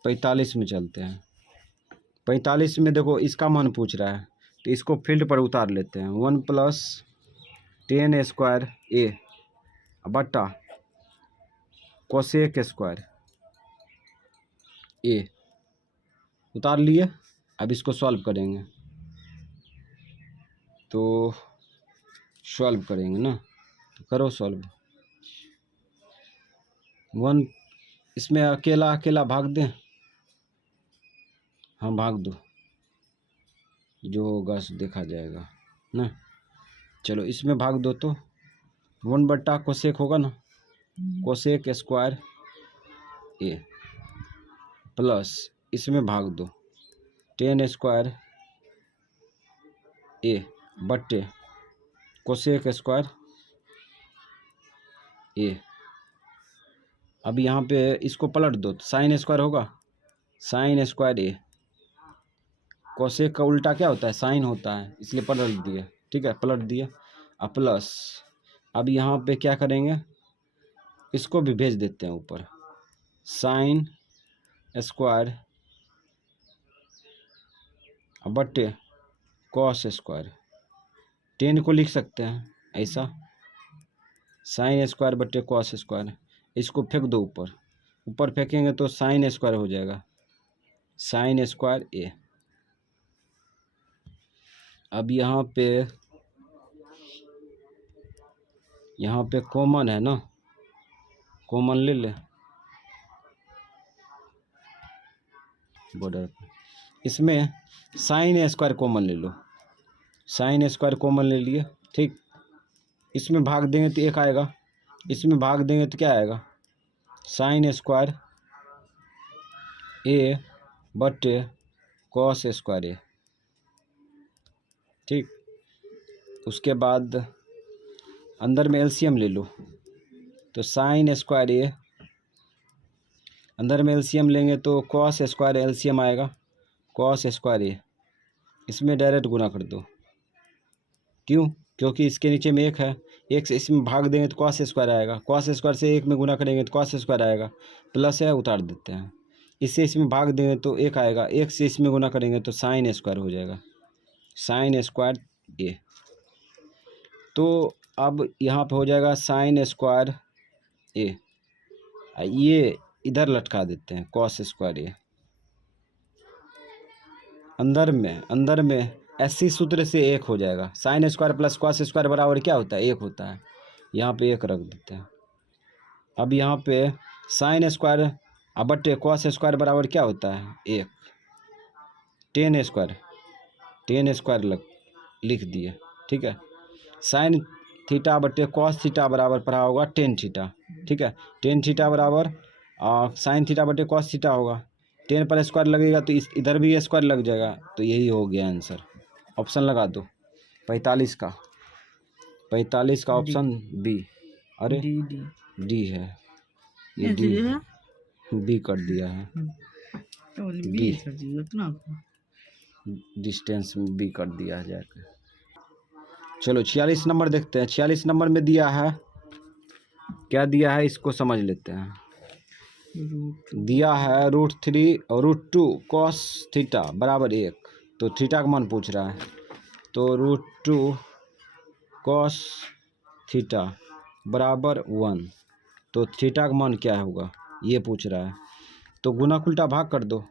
45 में चलते हैं। 45 में देखो इसका मान पूछ रहा है, तो इसको फील्ड पर उतार लेते हैं। 1 + tan² ए बटा कोसेक स्क्वायर ए उतार लिए। अब इसको सॉल्व करेंगे, तो सॉल्व करेंगे ना, तो करो सॉल्व। 1 इसमें अकेला अकेला भाग दें, हाँ भाग दो, जो होगा सो देखा जाएगा ना। चलो इसमें भाग दो, तो 1/कोसेक होगा ना, कोसेक स्क्वायर ए प्लस इसमें भाग दो tan² ए बट्टे कोसेक स्क्वायर ए। अब यहाँ पे इसको पलट दो तो sin² होगा, sin² ए। कोसेक का उल्टा क्या होता है साइन होता है, इसलिए पलट दिया, ठीक है पलट दिया। अब प्लस, अब यहाँ पे क्या करेंगे, इसको भी भेज देते हैं ऊपर, sin² बट्टे cos²। tan को लिख सकते हैं ऐसा, sin² बट्टे cos²। इसको फेंक दो ऊपर, ऊपर फेंकेंगे तो sin² हो जाएगा, sin² ए। अब यहाँ पे कॉमन है ना, कॉमन ले ले बॉर्डर पे। इसमें sin² कॉमन ले लो, sin² कॉमन ले लिए, ठीक। इसमें भाग देंगे तो 1 आएगा, इसमें भाग देंगे तो क्या आएगा sin² ए बट्टे cos² ए, ठीक। उसके बाद अंदर में एलसीएम ले लो, तो sin² ए, अंदर में एलसीएम लेंगे तो cos² एलसीएम आएगा, cos² ए। इसमें डायरेक्ट गुना कर दो, क्यों, क्योंकि इसके नीचे में 1 है, 1 से इसमें भाग देंगे तो cos² आएगा, cos² से 1 में गुना करेंगे तो cos² आएगा, प्लस है उतार देते हैं। इससे इसमें भाग देंगे तो 1 आएगा, 1 से इसमें गुना करेंगे तो sin² हो जाएगा, sin² ए। तो अब यहाँ पे हो जाएगा sin² ए, ये इधर लटका देते हैं cos² ए। अंदर में ऐसी सूत्र से 1 हो जाएगा, sin² प्लस cos² बराबर क्या होता है 1 होता है, यहाँ पे 1 रख देते हैं। अब यहाँ पे sin² बट्टे cos² बराबर क्या होता है 1, tan² लिख दिए, ठीक है। sin थीटा बट्टे cos थीटा बराबर पढ़ा होगा tan थीटा, ठीक है। tan थीटा बराबर sin थीटा बट्टे cos थीटा होगा, 10 पर स्क्वायर लगेगा तो इधर भी स्क्वायर लग जाएगा, तो यही हो गया आंसर। ऑप्शन लगा दो 45 का, 45 का ऑप्शन बी। अरे डी है, ये डी बी कर दिया है, बी डिस्टेंस में बी कर दिया है जाकर। चलो 46 नंबर देखते हैं। 46 नंबर में दिया है, क्या दिया है इसको समझ लेते हैं। दिया है √3 और √2 cos थीटा बराबर 1, तो थीटा का मान पूछ रहा है, तो √2 cos थीटा बराबर 1, तो थीटा का मान क्या होगा ये पूछ रहा है, तो गुना उल्टा भाग कर दो,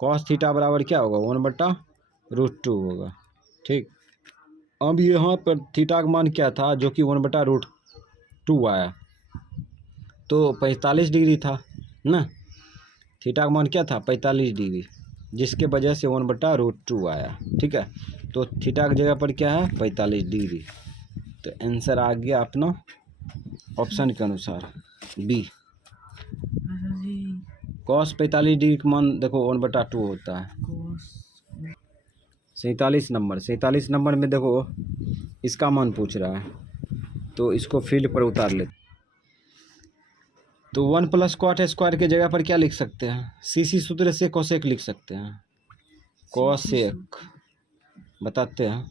cos थीटा बराबर क्या होगा 1/√2 होगा, ठीक। अब यहाँ पर थीटा का मान क्या था जो कि 1/√2 आया, तो 45 डिग्री था ना, थीटा का मान क्या था 45 डिग्री, जिसके वजह से 1/√2 आया, ठीक है। तो थीटा की जगह पर क्या है 45 डिग्री, तो आंसर आ गया अपना ऑप्शन के अनुसार बी। cos 45 डिग्री का मान देखो 1/2 होता है। 47 नंबर में देखो इसका मान पूछ रहा है, तो इसको फील्ड पर उतार लेते। तो 1 + cot स्क्वायर के जगह पर क्या लिख सकते हैं? सी सूत्र से कोसेक लिख सकते हैं। कोसेक बताते हैं।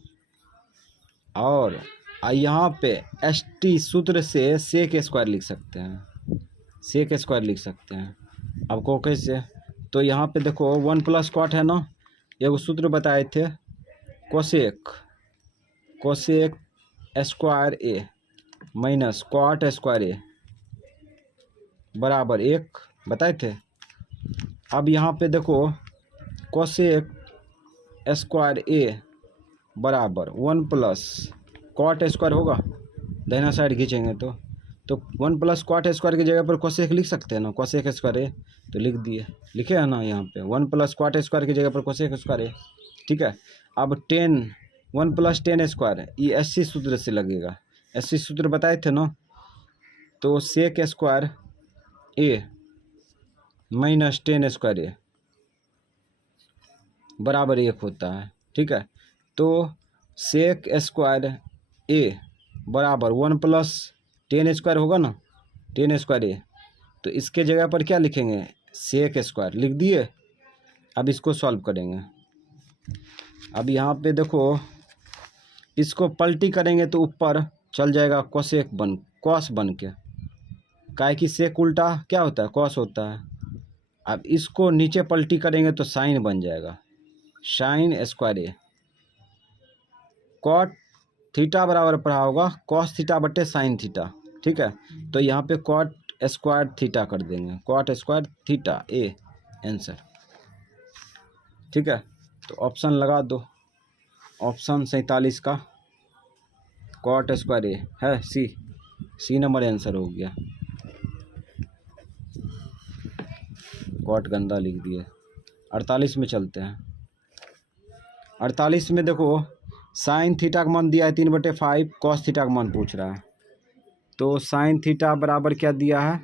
और यहाँ पे एस टी सूत्र से सेक स्क्वायर लिख सकते हैं। सेक स्क्वायर लिख सकते हैं। अब को कैसे? तो यहाँ पे देखो 1 + cot है ना, एक सूत्र बताए थे कोसेक स्क्वायर ए माइनस cot स्क्वायर ए बराबर 1 बताए थे। अब यहाँ पे देखो कोसेक स्क्वायर ए बराबर 1 + cot स्क्वायर होगा, दाहिना साइड खींचेंगे तो 1 + cot स्क्वायर की जगह पर कोसेक लिख सकते हैं ना, कोसेक स्क्वायर ए तो लिख दिए, लिखे है ना यहाँ पे 1 + cot स्क्वायर की जगह पर कोसेक स्क्वायर ए। ठीक है। अब 1 + tan स्क्वायर ये एससी सूत्र से लगेगा, एससी सूत्र बताए थे ना, तो सेक स्क्वायर ए माइनस tan स्क्वायर ए बराबर 1 होता है। ठीक है। तो सेक स्क्वायर ए बराबर 1 + tan स्क्वायर होगा ना, tan स्क्वायर ए, तो इसके जगह पर क्या लिखेंगे? सेक स्क्वायर लिख दिए। अब इसको सॉल्व करेंगे। अब यहाँ पे देखो इसको पलटी करेंगे तो ऊपर चल जाएगा कॉस बन के, काहे कि सेक उल्टा क्या होता है? कॉस होता है। अब इसको नीचे पलटी करेंगे तो साइन बन जाएगा, साइन स्क्वायर ए। कॉट थीटा बराबर पढ़ा होगा कॉस थीटा बटे साइन थीटा। ठीक है। तो यहाँ पे कॉट स्क्वायर थीटा कर देंगे, cot square theta A answer. ठीक है। तो ऑप्शन लगा दो, ऑप्शन 47 का कॉट स्क्वायर ए है सी नंबर आंसर हो गया। कॉट गंदा लिख दिए। 48 में चलते हैं। 48 में देखो साइन थीटा का मान दिया है 3/5, कॉस थीटा का मान पूछ रहा है। तो साइन थीटा बराबर क्या दिया है?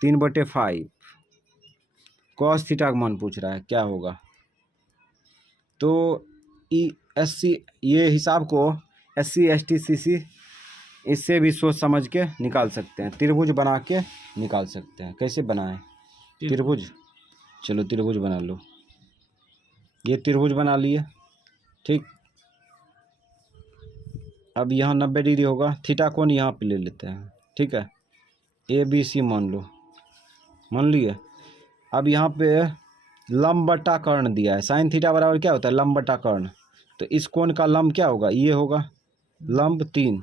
3/5, कॉस थीटा का मान पूछ रहा है, क्या होगा? तो SC ये हिसाब को SC ST CC इससे भी सोच समझ के निकाल सकते हैं, त्रिभुज बना के निकाल सकते हैं। कैसे बनाएं? त्रिभुज, चलो त्रिभुज बना लो। ये त्रिभुज बना लिए। ठीक। अब यहाँ 90 डिग्री होगा, थीटा कोण यहाँ पे ले लेते हैं। ठीक है। ABC मान लो, मान लिए। अब यहाँ पे लंब बटा कर्ण दिया है, साइन थीटा बराबर क्या होता है? लंब बटा कर्ण। तो इस कोण का लंब क्या होगा? ये होगा लंब 3,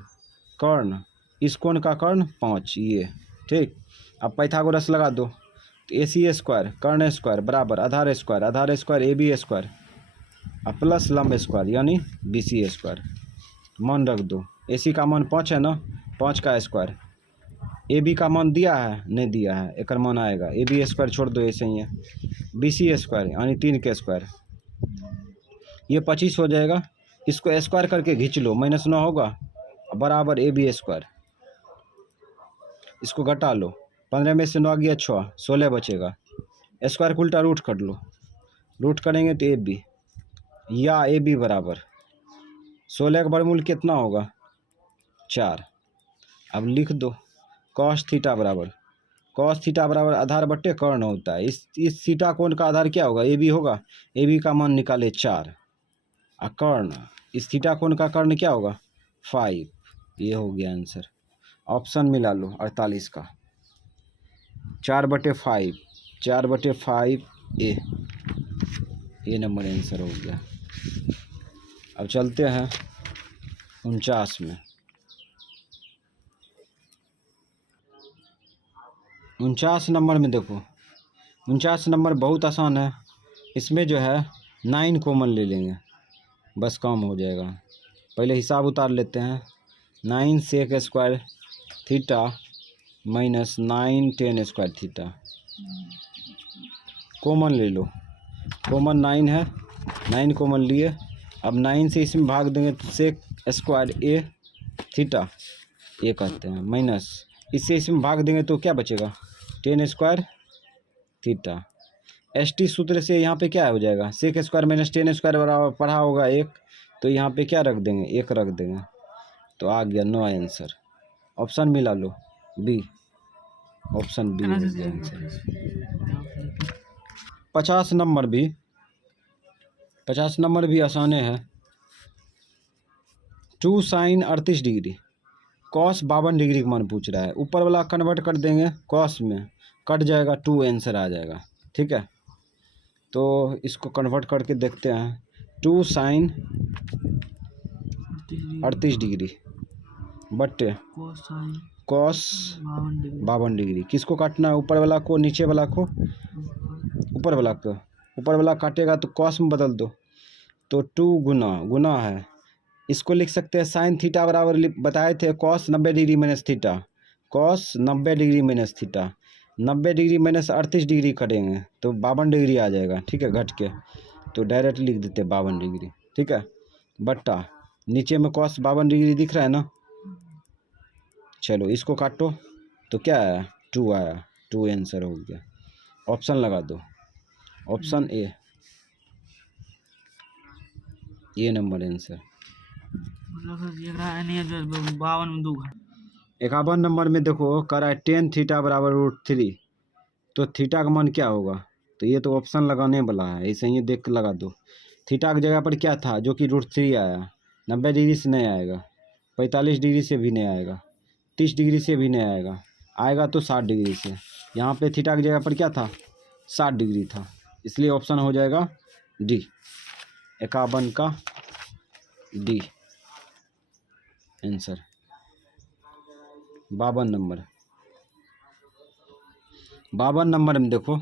कर्ण इस कोण का कर्ण 5 ये। ठीक। अब पाइथागोरस लगा दो, तो AC स्क्वायर कर्ण स्क्वायर बराबर आधार स्क्वायर AB स्क्वायर और प्लस लंब स्क्वायर यानी BC स्क्वायर। मान रख दो, AC का मान 5 है ना, 5 का स्क्वायर। AB का मान दिया है? नहीं दिया है, एक मान आएगा। AB स्क्वायर छोड़ दो, ऐसे ही है। BC स्क्वायर यानी 3 के स्क्वायर, ये 25 हो जाएगा। इसको स्क्वायर करके खींच लो, -9 होगा बराबर AB स्क्वायर। इसको घटा लो, 15 में से 9 गया 6, 16 बचेगा। स्क्वायर को उल्टा रूट कर लो, रूट करेंगे तो AB या AB बराबर 16 का वर्गमूल कितना होगा? 4। अब लिख दो कॉस थीटा बराबर आधार बट्टे कर्ण होता है। इस थीटा कोण का आधार क्या होगा? AB होगा। AB का मान निकाले 4 और कर्ण इस थीटा कोण का कर्ण क्या होगा? 5। ये हो गया आंसर। ऑप्शन मिला लो 48 का 4/5 ए नंबर आंसर हो गया। अब चलते हैं 49 में। 49 नंबर में देखो, 49 नंबर बहुत आसान है। इसमें जो है 9 कॉमन ले लेंगे, बस काम हो जाएगा। पहले हिसाब उतार लेते हैं। 9 sec square theta minus 9 tan square theta, common ले लो। कॉमन 9 है, 9 कॉमन लिए। अब 9 से इसमें भाग देंगे तो सेक स्क्वायर ए थीटा ये कहते हैं, माइनस इससे इसमें भाग देंगे तो क्या बचेगा, tan square theta. S T सूत्र से यहाँ पे क्या हो जाएगा, sec square minus tan square बराबर पढ़ा होगा एक, तो यहाँ पे क्या रख देंगे, एक रख देंगे, तो आ गया नो आंसर। ऑप्शन मिला लो बी, ऑप्शन बी हो गया आंसर। 50 नंबर भी, 50 नंबर भी आसाने है। 2 साइन 38 डिग्री कॉस 52 डिग्री का मान पूछ रहा है, ऊपर वाला कन्वर्ट कर देंगे कॉस में, कट जाएगा 2 आंसर आ जाएगा, ठीक है। तो इसको कन्वर्ट करके देखते हैं, 2 साइन 38 डिग्री बट्टे कॉस 52 डिग्री, किसको काटना है, ऊपर वाला को नीचे वाला को, ऊपर वाला को, ऊपर वाला काटेगा तो कॉस में बदल दो, तो 2 गुना है, इसको लिख सकते हैं साइन थीटा बराबर बताए थे cos 90 degree minus theta, cos 90 degree minus theta, 90 degree minus 38 degree करेंगे तो 52 डिग्री आ जाएगा, ठीक है, घट के, तो डायरेक्ट लिख देते 52 डिग्री, ठीक है, बट्टा नीचे में कॉस 52 डिग्री दिख रहा है ना, चलो इसको काटो तो क्या आया, 2 आया, 2 आंसर हो गया। ऑप्शन लगा दो, option A number answer. 51 number में देखो कह रहा है टेन थीटा बराबर √3, तो थीटा का मान क्या होगा, तो ये तो ऑप्शन लगाने वाला है, ऐसे ही देख के लगा दो। थीटा की जगह पर क्या था जो कि √3 आया, 90 डिग्री से नहीं आएगा, 45 डिग्री से भी नहीं आएगा, 30 डिग्री से भी नहीं आएगा, आएगा तो 60 डिग्री से। यहाँ पे थीटा की जगह पर क्या था, 60 डिग्री था, इसलिए ऑप्शन हो जाएगा डी, 51 का डी आंसर। 52 नंबर में देखो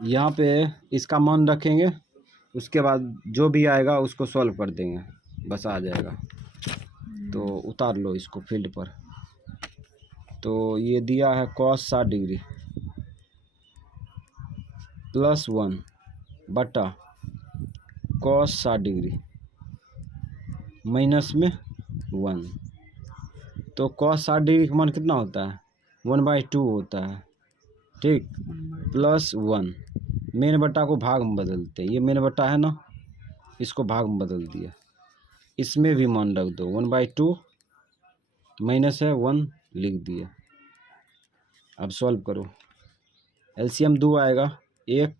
यहाँ पे इसका मान रखेंगे, उसके बाद जो भी आएगा उसको सॉल्व कर देंगे, बस आ जाएगा। तो उतार लो इसको फील्ड पर, तो ये दिया है कॉस 60 डिग्री प्लस 1 बटा कॉस 60 डिग्री माइनस में 1, तो कॉस 60 डिग्री का मान कितना होता है, 1/2 होता है, ठीक, प्लस 1, मेन बट्टा को भाग में बदलते हैं, ये मेन बट्टा है ना, इसको भाग में बदल दिया, इसमें भी मान रख दो, 1/2 माइनस है 1 लिख दिया। अब सॉल्व करो, एलसीएम 2 आएगा, 1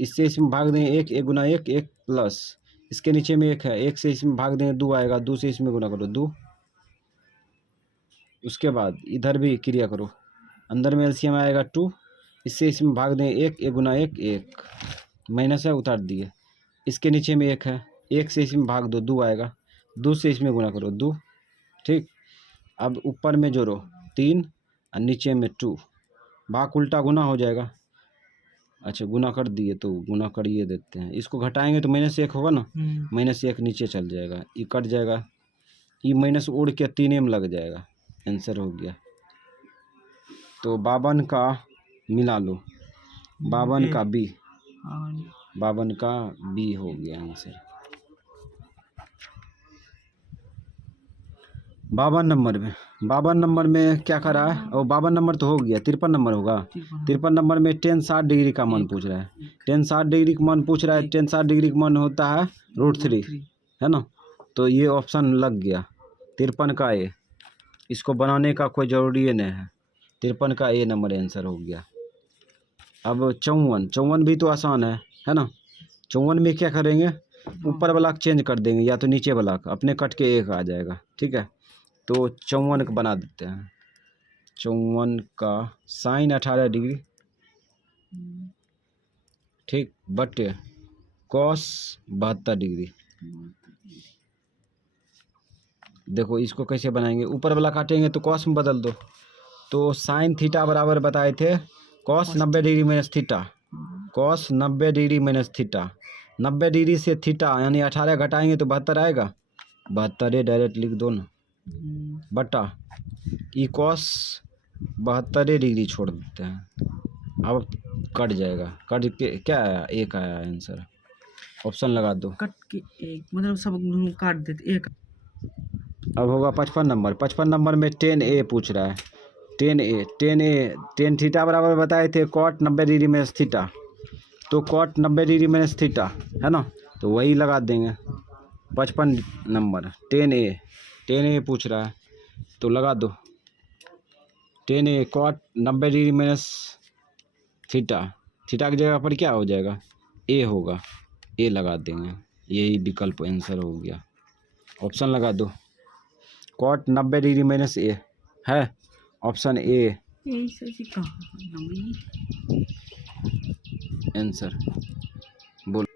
इससे इसमें भाग देंगे 1, 1 गुना 1, 1 प्लस इसके नीचे में 1 है, 1 से इसमें भाग देंगे 2 आएगा, 2 से इसमें गुना करो 2, उसके बाद इधर भी क्रिया करो, अंदर में एलसीएम आएगा 2, इससे इसमें भाग दें 1, 1 गुना 1, 1 माइनस है उतार दिए, इसके नीचे में 1 है, 1 से इसमें भाग दो 2 आएगा, 2 से इसमें गुना करो 2, ठीक। अब ऊपर में जोड़ो 3 और नीचे में 2, भाग उल्टा गुना हो जाएगा, अच्छा गुना कर दिए तो गुना करिए देते हैं, इसको घटाएंगे तो -1 होगा ना, -1 नीचे चल जाएगा, ये कट जाएगा, ये माइनस उड़ के 3 में लग जाएगा, आंसर हो गया। तो 52 का मिला लो, 52 का बी, 52 का बी हो गया आंसर। 52 नंबर में क्या करा है, और 52 नंबर तो हो गया, 53 नंबर होगा, 53 नंबर में टेन 60 डिग्री का मान पूछ रहा है, टेन 60 डिग्री का मान पूछ रहा है, टेन 60 डिग्री का मान होता है √3, है ना, तो ये ऑप्शन लग गया 53 का ए, इसको बनाने का कोई ज़रूरी नहीं है, 53 का ए नंबर आंसर हो गया। अब 54 भी तो आसान है ना, 54 में क्या करेंगे, ऊपर वाला चेंज कर देंगे या तो नीचे वाला, अपने कट के 1 आ जाएगा, ठीक है, तो 54 का बना देते हैं, 54 का साइन 18 डिग्री, ठीक, बटे कॉस 72 डिग्री। देखो इसको कैसे बनाएंगे, ऊपर वाला काटेंगे तो कॉस में बदल दो, तो साइन थीटा बराबर बताए थे cos 90 degree minus theta, cos 90 degree minus theta, 90 degree से थीटा यानी 18 घटाएंगे तो 72 आएगा, 72 डायरेक्ट लिख दो ना, बटा ई कॉस 72 डिग्री छोड़ देते हैं, अब कट जाएगा, कट के क्या आया, 1 आया आंसर, ऑप्शन लगा दो, कट के 1 मतलब सब काट देते 1, अब होगा 55 नंबर। 55 नंबर में 10A पूछ रहा है। 10 थीटा बराबर बताए थे कॉट 90 डिग्री माइनस थीटा, तो कॉट 90 डिग्री माइनस थीटा है ना, तो वही लगा देंगे। 55 नंबर 10A पूछ रहा है तो लगा दो। 10A cot 90 degree minus theta, theta की जगह पर क्या हो जाएगा, ए होगा, ए लगा देंगे। यही विकल्प आंसर हो गया। ऑप्शन लगा दो, कॉट 90 डिग्री माइनस ए है ऑप्शन ए आंसर। बोलो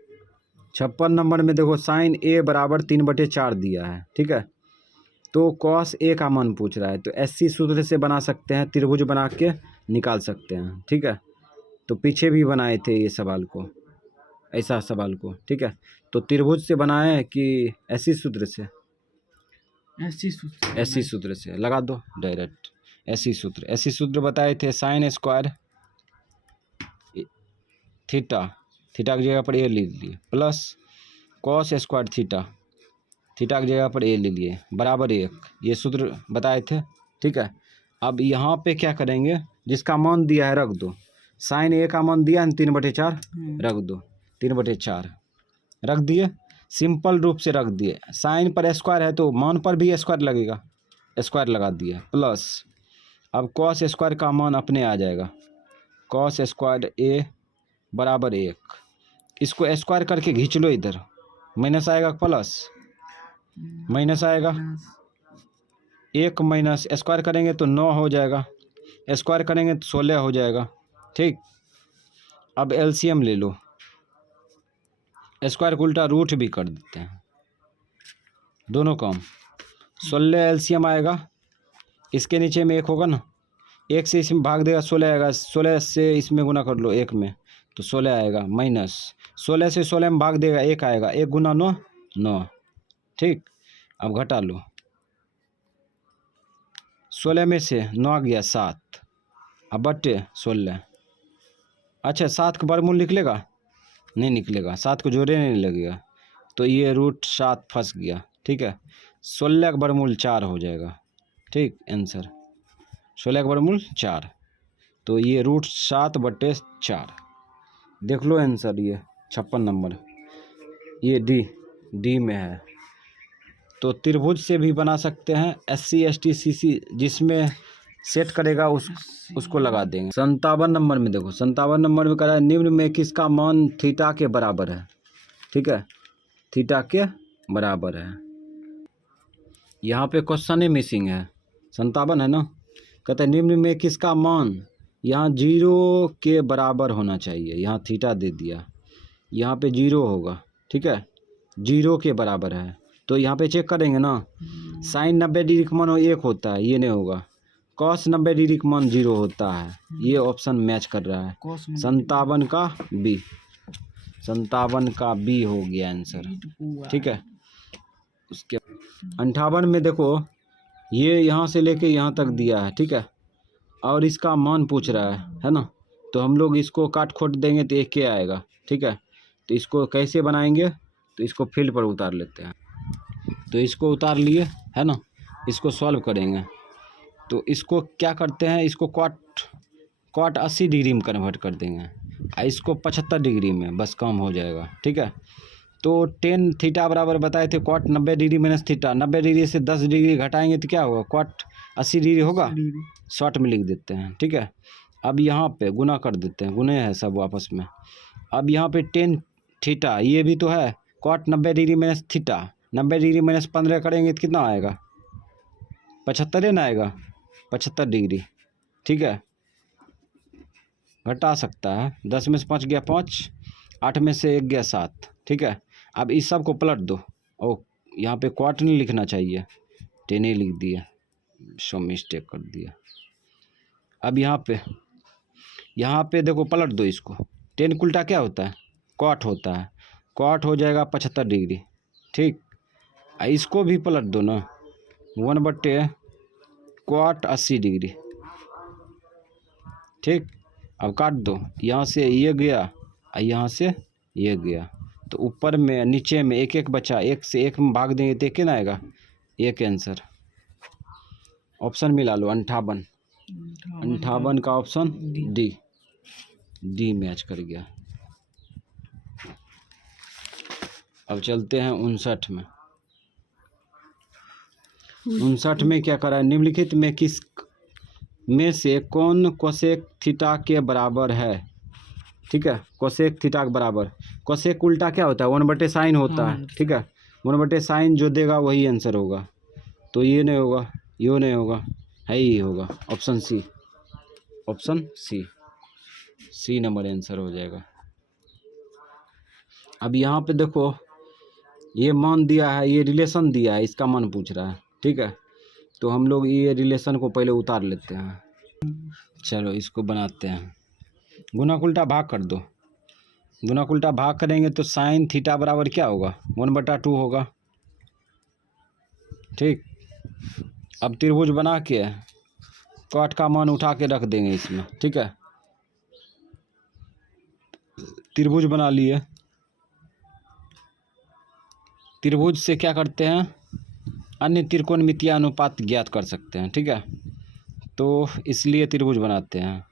56 नंबर में देखो साइन ए बराबर 3/4 दिया है, ठीक है। तो कॉस ए का मान पूछ रहा है, तो एससी सूत्र से बना सकते हैं, त्रिभुज बना के निकाल सकते हैं, ठीक है। तो पीछे भी बनाए थे ये सवाल को, ऐसा सवाल को, ठीक है। तो त्रिभुज से बनाए कि एससी सूत्र से, एससी सूत्र से लगा दो डायरेक्ट। एससी सूत्र बताए थे साइन स्क्वायर थीटा, थीटा की जगह पर ए ले लिए, plus cos square theta, theta की जगह पर ए ले लिए, बराबर 1। ये सूत्र बताए थे, ठीक है। अब यहाँ पे क्या करेंगे, जिसका मान दिया है रख दो। साइन ए का मान दिया है 3/4, रख दो 3/4 रख दिए, सिंपल रूप से रख दिए। साइन पर स्क्वायर है तो मान पर भी स्क्वायर लगेगा, स्क्वायर लगा दिया, प्लस अब कॉस स्क्वायर का मान अपने आ जाएगा, कॉस स्क्वायर ए बराबर 1। इसको स्क्वायर करके खींच लो इधर, माइनस आएगा प्लस, माइनस आएगा, 1 माइनस स्क्वायर करेंगे तो 9 हो जाएगा, स्क्वायर करेंगे तो 16 हो जाएगा, ठीक। अब एलसीएम ले लो, स्क्वायर को उल्टा रूट भी कर देते हैं, दोनों काम। 16 एलसीएम आएगा, इसके नीचे में 1 होगा ना, 1 से इसमें भाग देगा 16 आएगा, 16 से इसमें गुना कर लो 1 में तो 16 आएगा, माइनस 16 से 16 में भाग देगा 1 आएगा, 1 गुना 9 9, ठीक। अब घटा लो, 16 में से 9 गया 7, अब बटे 16। अच्छा 7 का वर्गमूल निकलेगा, नहीं निकलेगा, 7 को जोड़े नहीं लगेगा, तो ये √7 फंस गया, ठीक है। 16 का वर्गमूल 4 हो जाएगा, ठीक आंसर। 16 का वर्गमूल 4, तो ये √7/4 देख लो आंसर। ये 56 नंबर, ये डी में है। तो त्रिभुज से भी बना सकते हैं, SC ST CC जिसमें सेट करेगा उसको लगा देंगे। 57 नंबर में देखो, 57 नंबर में कह रहा है निम्न में किसका मान थीटा के बराबर है, ठीक है, थीटा के बराबर है। यहाँ पे क्वेश्चन ही मिसिंग है, 57 है ना, कहते हैं निम्न में किसका मान, यहाँ 0 के बराबर होना चाहिए, यहाँ थीटा दे दिया, यहाँ पे 0 होगा, ठीक है, 0 के बराबर है। तो यहाँ पे चेक करेंगे ना, साइन 90 डिग्री का मान 1 होता है, ये नहीं होगा, कॉस 90 डिग्री का मान 0 होता है, ये ऑप्शन मैच कर रहा है। 57 का बी हो गया आंसर, ठीक है। उसके 58 में देखो, ये यहाँ से लेके यहाँ तक दिया है, ठीक है, और इसका मान पूछ रहा है ना, तो हम लोग इसको काट खोट देंगे तो 1 आएगा, ठीक है। तो इसको कैसे बनाएंगे, तो इसको फील्ड पर उतार लेते हैं, तो इसको उतार लिए है ना, इसको सॉल्व करेंगे। तो इसको क्या करते हैं, इसको कॉट 80 डिग्री में कन्वर्ट कर देंगे, इसको 75 डिग्री में, बस काम हो जाएगा, ठीक है। तो 10 थीटा बराबर बताए थे cot 90 degree minus theta, 90 degree से 10 डिग्री घटाएंगे तो क्या होगा, कॉट 80 डिग्री होगा, शॉर्ट में लिख देते हैं, ठीक है। अब यहाँ पे गुना कर देते हैं, गुने हैं सब आपस में। अब यहाँ पे 10 थीटा, ये भी तो है cot 90 degree minus theta, 90 degree minus 15 करेंगे तो कितना आएगा, 75 ना आएगा, 75 डिग्री, ठीक है। घटा सकता है, 10 में से 5 गया 5, 8 में से 1 गया 7, ठीक है। अब इस सब को पलट दो, ओ यहाँ पे क्वाट नहीं लिखना चाहिए, 10 ही लिख दिया, सो मिस्टेक कर दिया। अब यहाँ पे देखो पलट दो इसको, 10 का उल्टा क्या होता है, क्वाट होता है, क्वाट हो जाएगा 75 डिग्री, ठीक। इसको भी पलट दो ना, 1/क्वाट 80 डिग्री, ठीक। अब काट दो, यहाँ से ये गया और यहाँ से ये गया, तो ऊपर में नीचे में 1 1 बचा, 1 से 1 में भाग देंगे तो 1 ना आएगा, 1 आंसर। ऑप्शन मिला लो 58। 58 का ऑप्शन डी, डी मैच कर गया। अब चलते हैं 59 में। 59 में क्या करा है, निम्नलिखित में किस में से कौन कोसेक थीटा के बराबर है। ठीक है, कोसेक थीटा के बराबर। कोसेक उल्टा क्या होता है, 1/sin होता है। ठीक है, 1/sin जो देगा वही आंसर होगा। तो ये नहीं होगा, ये नहीं होगा, है ही होगा option C. Option C, C number answer हो जाएगा। अब यहाँ पे देखो, ये मान दिया है, ये रिलेशन दिया है, इसका मान पूछ रहा है। ठीक है, तो हम लोग ये रिलेशन को पहले उतार लेते हैं। चलो इसको बनाते हैं, गुना उल्टा भाग कर दो। गुना उल्टा भाग करेंगे तो साइन थीटा बराबर क्या होगा, 1/2 होगा। ठीक, अब त्रिभुज बना के कॉट का मान उठा के रख देंगे इसमें। ठीक है, त्रिभुज बना लिए। त्रिभुज से क्या करते हैं, अन्य त्रिकोणमितीय अनुपात ज्ञात कर सकते हैं। ठीक है, तो इसलिए त्रिभुज बनाते हैं।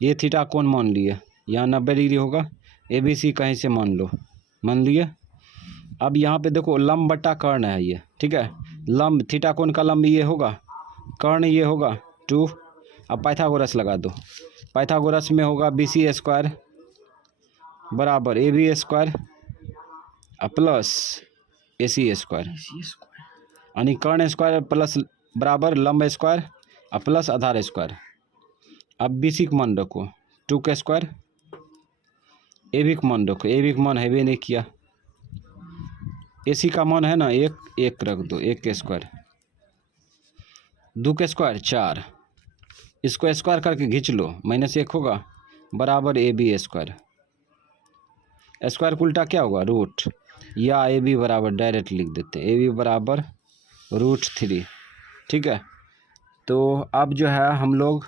ये थीटा कौन मान लिए, यहाँ 90 डिग्री होगा, ए बी सी कहीं से मान लो, मान लिए। अब यहाँ पे देखो लंब बट्टा कर्ण है ये। ठीक है, लंब थीटा कौन का लंब ये होगा, कर्ण ये होगा 2। अब पाइथागोरस लगा दो, पाइथागोरस में होगा BC² बराबर AB² प्लस AC², यानी कर्ण स्क्वायर प्लस बराबर लंब स्क्वायर प्लस आधार स्क्वायर। अब BC का मान रखो 2 का स्क्वायर, AB का मान रखो, AB का मान है भी नहीं किया, AC का मान है ना 1, 1 रख दो, 1 का स्क्वायर, 2 का स्क्वायर 4, इसको स्क्वायर करके खींच लो, -1 होगा बराबर AB²। स्क्वायर का उल्टा क्या होगा, रूट, या AB बराबर डायरेक्ट लिख देते हैं, AB बराबर √3। ठीक है, तो अब जो है हम लोग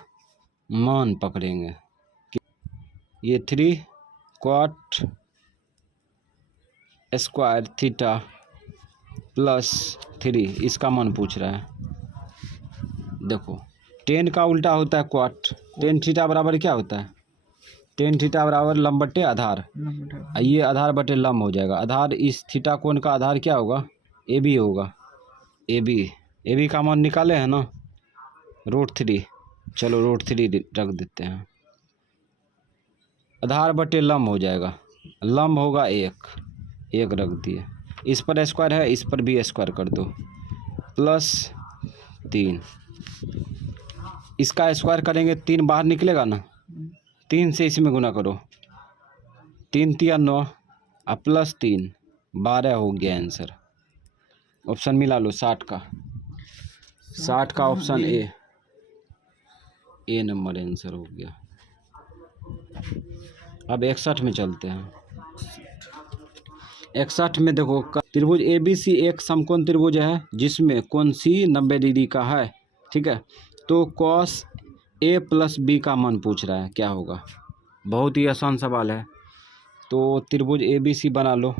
मान पकड़ेंगे, ये 3 cot स्क्वायर थीटा प्लस 3, इसका मान पूछ रहा है। देखो 10 का उल्टा होता है cot, 10 थीटा बराबर क्या होता है, 10 थीटा बराबर लंब बटे आधार, ये आधार बटे लंब हो जाएगा। आधार इस थीटा कोण का आधार क्या होगा, AB होगा, AB का मान निकाले हैं ना √3। चलो √3 रख देते हैं, आधार बटे लंब हो जाएगा, लंब होगा 1 रख दिए, इस पर स्क्वायर है, इस पर भी स्क्वायर कर दो, प्लस 3, इसका स्क्वायर करेंगे 3 बाहर निकलेगा ना, 3 से इसमें गुना करो, 3 × 9 प्लस 3 12 हो गया आंसर। ऑप्शन मिला लो 60 का, 60 का ऑप्शन ए नंबर आंसर हो गया। अब 61 में चलते हैं। 61 में देखो, त्रिभुज ABC एक समकोण त्रिभुज है जिसमें कोण C 90 डिग्री का है। ठीक है, तो cos A + B का मान पूछ रहा है, क्या होगा। बहुत ही आसान सवाल है। तो त्रिभुज ABC बना लो,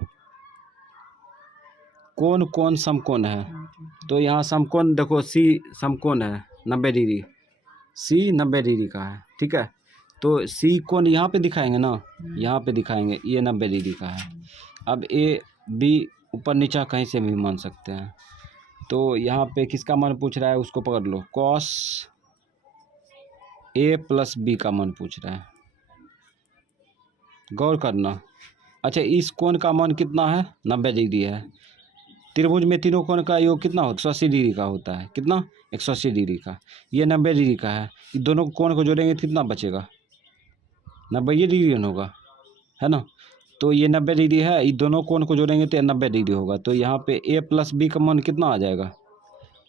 कौन कौन समकोण है, तो यहाँ समकोण देखो C समकोण है 90 डिग्री, C 90 डिग्री का है। ठीक है, तो C कोण यहाँ पे दिखाएंगे ना, यहाँ पे दिखाएंगे, ये 90 डिग्री का है। अब A B ऊपर नीचा कहीं से भी मान सकते हैं, तो यहाँ पे किसका मान पूछ रहा है उसको पकड़ लो, cos A + B का मान पूछ रहा है, गौर करना। अच्छा, इस कोण का मान कितना है, 90 डिग्री है। त्रिभुज में तीनों कोण का योग कितना होता है, 180 डिग्री का होता है, कितना 180 डिग्री का, ये 90 डिग्री का है। इन दोनों कोण को जोड़ेंगे कितना बचेगा, 90 डिग्री होगा, है ना। तो ये 90 डिग्री है, इन दोनों कोण को जोड़ेंगे तो 90 डिग्री होगा। तो यहाँ पे A + B का मान कितना आ जाएगा,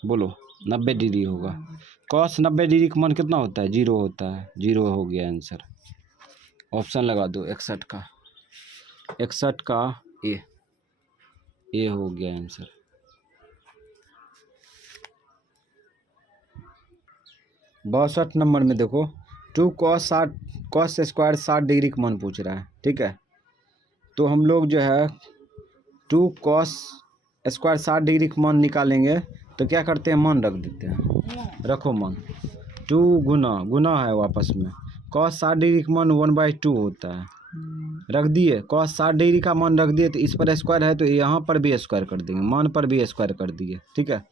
बोलो 90 डिग्री होगा। cos 90 डिग्री का मान कितना होता है, 0 होता है, 0 हो गया आंसर। ऑप्शन लगा दो 61 का, 61 का ए हो गया आंसर। बासठ नंबर में देखो, 2 cos स्क्वायर 60 डिग्री का मान पूछ रहा है। ठीक है, तो हम लोग जो है 2 cos स्क्वायर 60 डिग्री का मान निकालेंगे तो क्या करते हैं, मान रख देते हैं। रखो मान, 2 गुना है वापस में, cos 60 डिग्री का मान 1/2 होता है। रख दिए, cos 60 डिग्री का मान रख दिए, तो इस पर स्क्वायर है तो यहाँ पर भी स्क्वायर कर देंगे, मान पर भी स्क्वायर कर दिए। ठीक है,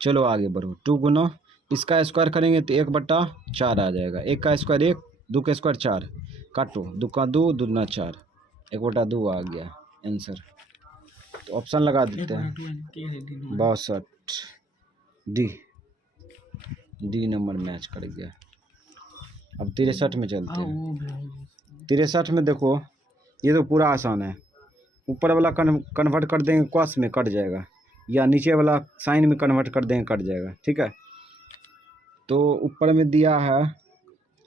चलो आगे बढ़ो। 2 गुना इसका स्क्वायर करेंगे तो 1/4 आ जाएगा। 1 का स्क्वायर 1, 2 का स्क्वायर 4, काटो, 2 का 2, 2 दूना 4, 1/2 आ गया आंसर। तो ऑप्शन लगा देते हैं 62, डी नंबर मैच कर गया। अब 63 में चलते हैं। 63 में देखो, ये तो पूरा आसान है। ऊपर वाला कन्वर्ट कर देंगे कॉस में, कट जाएगा, या नीचे वाला साइन में कन्वर्ट कर देंगे, कट जाएगा। ठीक है, तो ऊपर में दिया है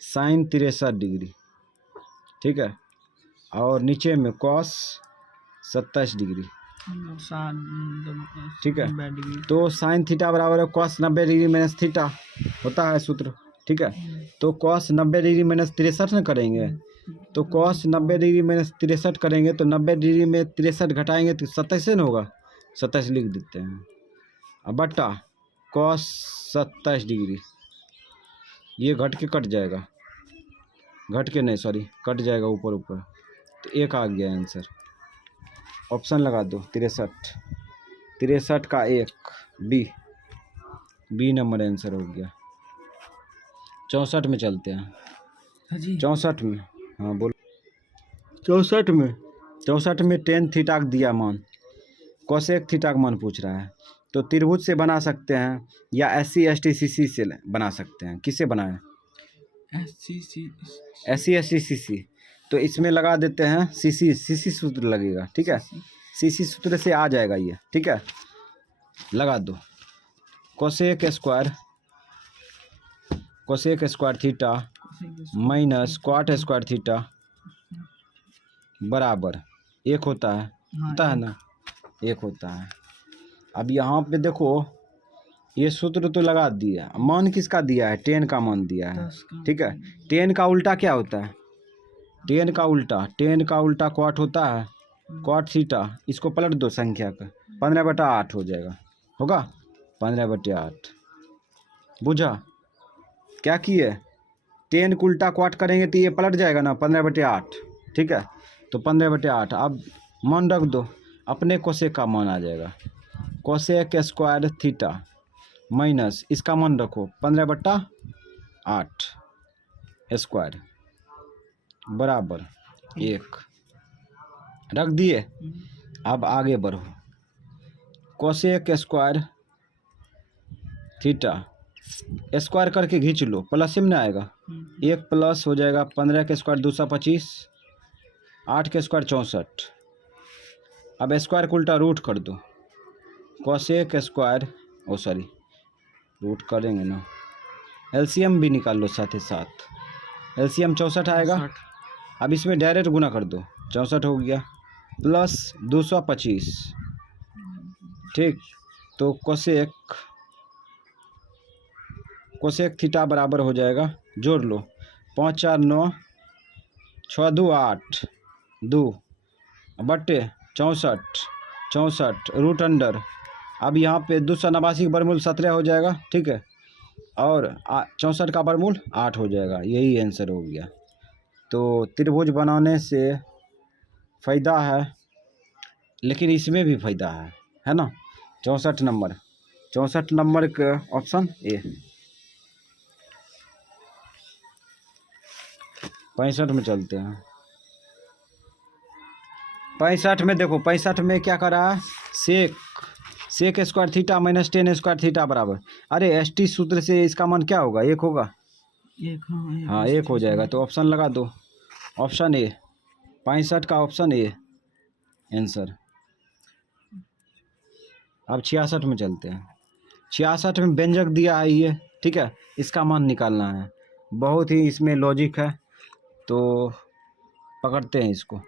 साइन 63 डिग्री, ठीक है, और नीचे में कॉस 27 डिग्री, ठीक है। तो साइन थीटा बराबर है कॉस 90 डिग्री माइनस थीटा, होता है सूत्र। ठीक है, तो कॉस 90 डिग्री माइनस 63 न करेंगे, तो कॉस 90 डिग्री माइनस 63 करेंगे तो 90 डिग्री में 63 घटाएंगे तो 27 न होगा, 27 लिख देते हैं। अब बट्टा कॉस 27 डिग्री, ये घट के कट जाएगा, घट के नहीं सॉरी कट जाएगा ऊपर ऊपर, तो 1 आ गया आंसर। ऑप्शन लगा दो 63 का 1, बी नंबर आंसर हो गया। 64 में चलते हैं। 64 में, हाँ बोलो। 64 में टेन थीटा का दिया मान, कोसेक थीटा का मान पूछ रहा है। तो त्रिभुज से बना सकते हैं या SC ST CC से बना सकते हैं। किससे बनाए, SC ST CC, तो इसमें लगा देते हैं CC सूत्र लगेगा। ठीक है, CC सूत्र से आ जाएगा ये। ठीक है, लगा दो, cosec square theta minus क्वाट square theta बराबर 1 होता है ना, 1 होता है। अब यहाँ पे देखो, ये सूत्र तो लगा दिया, मान किसका दिया है, टेन का मान दिया है। ठीक है, टेन का उल्टा क्या होता है, टेन का उल्टा क्वाट होता है, क्वाट थीटा। इसको पलट दो संख्या का, 15/8 हो जाएगा, होगा 15/8। बुझा, क्या किए, टेन को उल्टा क्वाट करेंगे तो ये पलट जाएगा ना 15/8। ठीक है, तो 15/8। अब मान रख दो, अपने कोसेक का मान आ जाएगा, कोसेक स्क्वायर थीटा माइनस इसका मान रखो 15/8 स्क्वायर बराबर 1 रख दिए। अब आगे बढ़ो, कोसेक स्क्वायर थीटा स्क्वायर करके खींच लो, प्लस में ना आएगा, 1 प्लस हो जाएगा 15 के स्क्वायर 225, 8 के स्क्वायर 64। अब स्क्वायर को उल्टा रूट कर दो, कोसेक स्क्वायर रूट करेंगे ना, एलसीएम भी निकाल लो साथ ही साथ, एलसीएम 64 आएगा। अब इसमें डायरेक्ट गुना कर दो, 64 हो गया प्लस 225। ठीक, तो कोसेक थीटा बराबर हो जाएगा, जोड़ लो, 5 4 9 6 2 8 2 बट्टे 64 रूट अंडर। अब यहाँ पे 289 का वर्गमूल 17 हो जाएगा। ठीक है, और 64 का वर्गमूल 8 हो जाएगा, यही आंसर हो गया। तो त्रिभुज बनाने से फ़ायदा है, लेकिन इसमें भी फ़ायदा है ना। 64 नंबर का ऑप्शन ए। 65 में चलते हैं। 65 में देखो, 65 में क्या करा है, sec square theta minus tan square theta बराबर, अरे ST सूत्र से इसका मान क्या होगा, 1 होगा, 1 हो जाएगा। तो ऑप्शन लगा दो, ऑप्शन ए, 65 का ऑप्शन ए आंसर। अब 66 में चलते हैं। 66 में व्यंजक दिया है ये, ठीक है, इसका मान निकालना है। बहुत ही इसमें लॉजिक है, तो पकड़ते हैं इसको,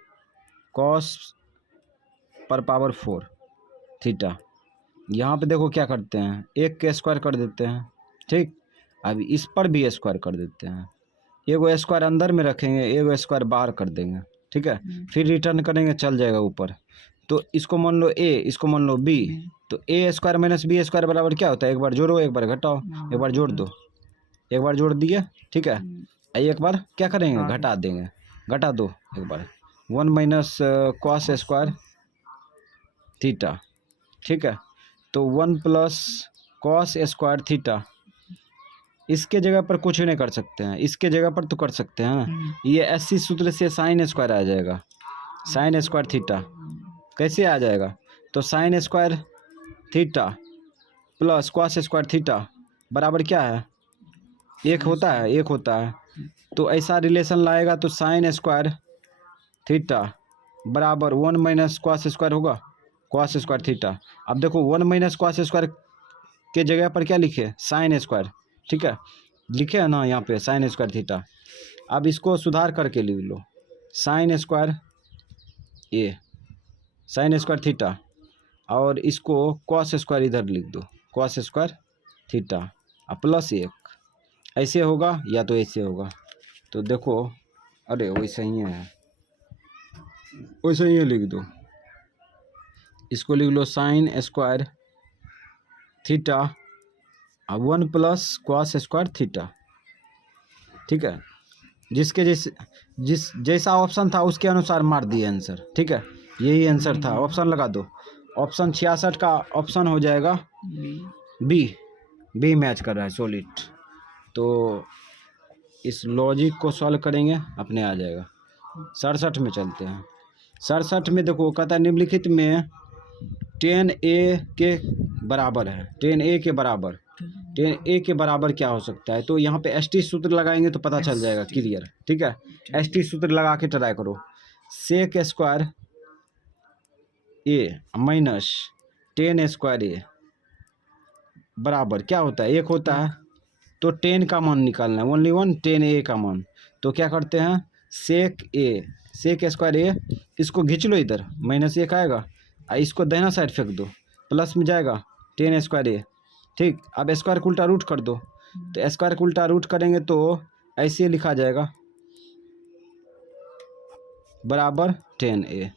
cos पर पावर 4 थीटा। यहाँ पे देखो क्या करते हैं, 1 के स्क्वायर कर देते हैं। ठीक, अब इस पर भी स्क्वायर कर देते हैं, एगो स्क्वायर अंदर में रखेंगे, एगो स्क्वायर बाहर कर देंगे। ठीक है, फिर रिटर्न करेंगे, चल जाएगा ऊपर, तो इसको मान लो ए, इसको मान लो बी, तो A square minus B square बराबर क्या होता है? एक बार जोड़ो एक बार घटाओ, एक बार जोड़ दो, एक बार जोड़ दिए, ठीक है। एक बार क्या करेंगे? घटा देंगे, घटा दो एक बार, 1 माइनस कॉस स्क्वायर थीटा, ठीक है। तो 1 प्लस कॉस स्क्वायर थीटा, इसके जगह पर कुछ नहीं कर सकते हैं, इसके जगह पर तो कर सकते हैं। ये एससी सूत्र से साइन स्क्वायर आ जाएगा, साइन स्क्वायर थीटा कैसे आ जाएगा? तो sign square theta plus cos square theta बराबर क्या है? एक होता है, एक होता है। तो ऐसा रिलेशन लाएगा तो साइन स्क्वायर थीटा बराबर 1 माइनस कॉस स्क्वायर होगा, कॉस स्क्वायर थीटा। अब देखो 1 माइनस कॉस स्क्वायर के जगह पर क्या लिखे? साइन स्क्वायर, ठीक है, लिखे है ना यहाँ पे साइन स्क्वायर थीटा। अब इसको सुधार करके लिख लो, साइन स्क्वायर ए, साइन स्क्वायर थीटा, और इसको कॉस स्क्वायर इधर लिख दो, कॉस स्क्वायर थीटा प्लस 1, ऐसे होगा या तो ऐसे होगा। तो देखो, अरे वैसे ही है, वैसे ही लिख दो, इसको लिख लो sine square theta 1 plus cos square theta, ठीक है। जिसके जैसा ऑप्शन था उसके अनुसार मार दिए आंसर, ठीक है, यही आंसर था। ऑप्शन लगा दो, ऑप्शन 66 का ऑप्शन हो जाएगा बी, बी मैच कर रहा है सॉलिड। तो इस लॉजिक को सॉल्व करेंगे, अपने आ जाएगा। 67 में चलते हैं। 67 में देखो कहता है निम्नलिखित में 10a के बराबर है, 10a के बराबर, 10a के बराबर क्या हो सकता है? तो यहाँ पे ST सूत्र लगाएंगे तो पता चल जाएगा क्लियर, ठीक है। ST सूत्र लगा के ट्राई करो, सेक स्क्वायर ए माइनस 10 स्क्वायर ए बराबर क्या होता है? एक होता है। तो 10 का मान निकालना है, ओनली 1, 10a का मान। तो क्या करते हैं, सेक ए, सेक स्क्वायर ए, इसको खींच लो इधर, माइनस 1 आएगा, इसको दाहिना साइड फेंक दो, प्लस में जाएगा 10 स्क्वायर ए, ठीक। अब स्क्वायर को उल्टा रूट कर दो, तो स्क्वायर को उल्टा रूट करेंगे तो ऐसे लिखा जाएगा बराबर 10a।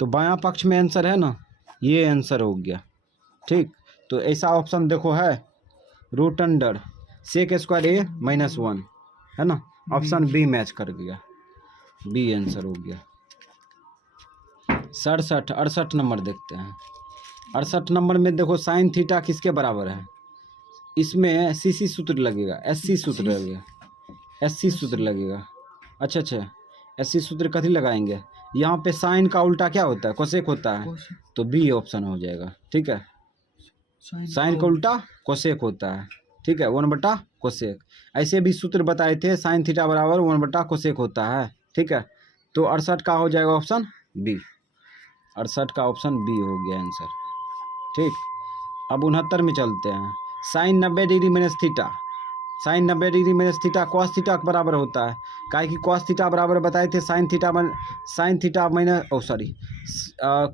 तो बायां पक्ष में आंसर है ना, ये आंसर हो गया, ठीक। तो ऐसा ऑप्शन देखो है रूट अंडर सेक स्क्वायर ए माइनस 1, है ना। ऑप्शन बी मैच कर गया, बी आंसर हो गया। 68 नंबर देखते हैं। 68 नंबर में देखो साइन थीटा किसके बराबर है? इसमें सीसी सूत्र लगेगा, एससी सूत्र लगेगा, एससी सूत्र लगेगा। अच्छा, एससी सूत्र कथी लगाएंगे? यहाँ पे साइन का उल्टा क्या होता है? कोसेक होता है, तो बी ऑप्शन हो जाएगा, ठीक है। साइन का उल्टा कोसेक होता है, ठीक है, 1/, कोसेक। ऐसे भी सूत्र बताए थे, साइन थीटा बराबर 1/, कोसेक होता है, ठीक है। तो 68 का हो जाएगा ऑप्शन बी, 68 का ऑप्शन बी हो गया आंसर, ठीक। अब 69 में चलते हैं। Sine 90 degree minus theta, sine 90 degree minus theta cos theta के बराबर होता है। काहे कि कॉस थीटा बराबर बताए थे sine theta minus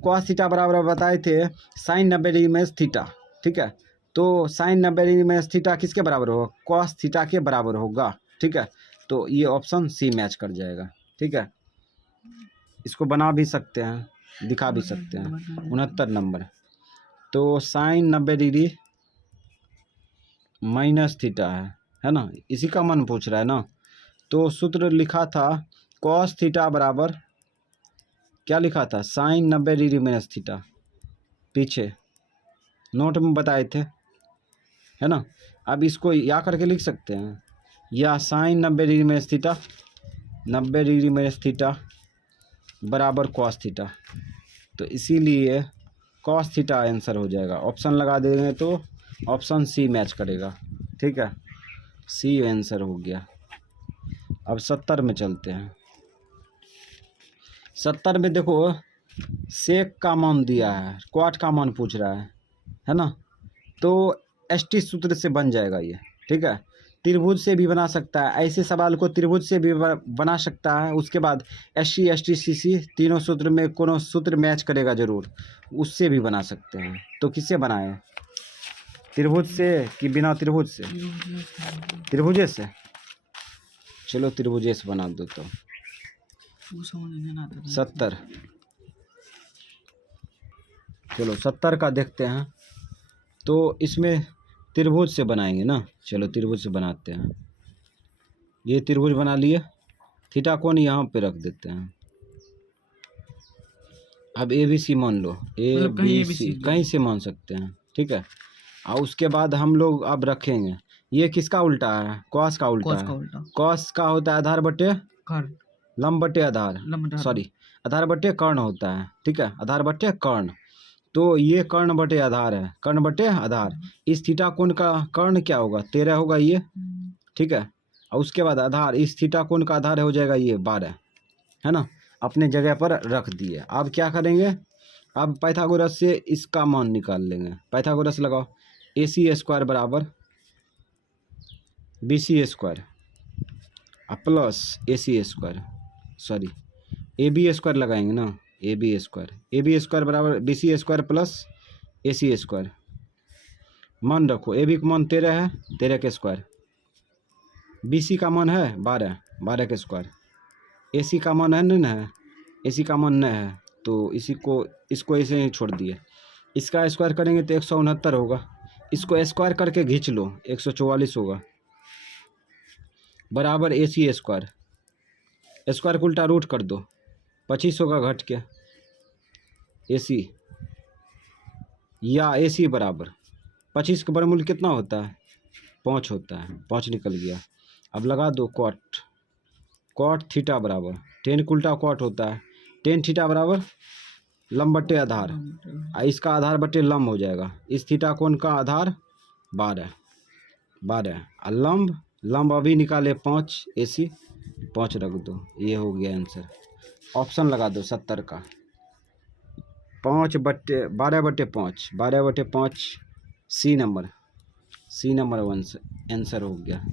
cos theta बराबर बताए थे साइन 90 डिग्री माइनस थीटा, ठीक है। तो साइन 90 डिग्री माइनस थीटा किसके बराबर होगा? कॉस थीटा के बराबर होगा, ठीक है। तो ये ऑप्शन सी मैच कर जाएगा, ठीक है। इसको बना भी सकते हैं, दिखा भी सकते हैं। 69 नंबर, तो साइन 90 डिग्री माइनस थीटा है ना, इसी का मन पूछ रहा है ना। तो सूत्र लिखा था कॉस थीटा बराबर क्या लिखा था? साइन 90 डिग्री माइनस थीटा, पीछे नोट में बताए थे, है ना। अब इसको या करके लिख सकते हैं, या sine 90 degree minus theta, 90 degree minus theta बराबर कॉस थीटा। तो इसीलिए कॉस थीटा आंसर हो जाएगा। ऑप्शन लगा देंगे तो ऑप्शन सी मैच करेगा, ठीक है, सी आंसर हो गया। अब 70 में चलते हैं। 70 में देखो सेक का मान दिया है, क्वाट का मान पूछ रहा है ना। तो एसटी सूत्र से बन जाएगा ये, ठीक है। त्रिभुज से भी बना सकता है, ऐसे सवाल को त्रिभुज से भी बना सकता है। उसके बाद एससी एसटी सीसी तीनों सूत्र में कोनो सूत्र मैच करेगा जरूर, उससे भी बना सकते हैं। तो किससे बनाए? त्रिभुज से कि बिना त्रिभुज से? त्रिभुजे से, चलो त्रिभुजे से बना दो। तो 70 चलो 70 का देखते हैं। तो इसमें त्रिभुज से बनाएंगे ना, चलो त्रिभुज से बनाते हैं। ये त्रिभुज बना लिए, थीटा कोण यहाँ पे रख देते हैं। अब ए बी सी मान लो, ए बी सी कहीं से मान सकते हैं, ठीक है। और उसके बाद हम लोग अब रखेंगे, ये किसका उल्टा है, कॉस का उल्टा है। कॉस का होता है आधार बटे लंब बटे आधार, सॉरी आधार बटे कर्ण होता है, ठीक है, आधार बटे कर्ण। तो ये कर्ण बटे आधार है, कर्ण बटे आधार। इस थीटा कोण का कर्ण क्या होगा, 13 होगा ये, ठीक है। और उसके बाद आधार, इस थीटा कोण का आधार हो जाएगा ये 12, है ना, अपने जगह पर रख दिए। अब क्या करेंगे, अब पाइथागोरस से इसका मान निकाल लेंगे। पाइथागोरस लगाओ, ए सी स्क्वायर बराबर B C square plus A C square, sorry A B square लगाएंगे ना, ए बी स्क्वायर बराबर B C square plus A C square. मान रखो, ए बी का मान 13 है, 13 के स्क्वायर, बी सी का मान है 12, 12 के स्क्वायर, ए सी का मान है नहीं है, ए सी का मान नहीं है, तो इसको ऐसे ही छोड़ दिए। इसका स्क्वायर करेंगे तो 169 होगा, इसको स्क्वायर करके खींच लो 144 होगा, बराबर ए सी स्क्वायर, स्क्वायर को उल्टा रूट कर दो, 25 होगा घट के, ए सी या ए सी बराबर 25 का वर्गमूल कितना होता है, 5 होता है, 5 निकल गया। अब लगा दो कॉट थीटा बराबर, टेन को उल्टा कॉट होता है, टेन थीटा बराबर लंब बटे आधार, इसका आधार बटे लंब हो जाएगा। इस थीटा कोण का आधार 12 और लंब अभी निकाले 5, ए सी 5 रख दो, ये हो गया आंसर। ऑप्शन लगा दो 70 का, 12/5 सी नंबर आंसर हो गया।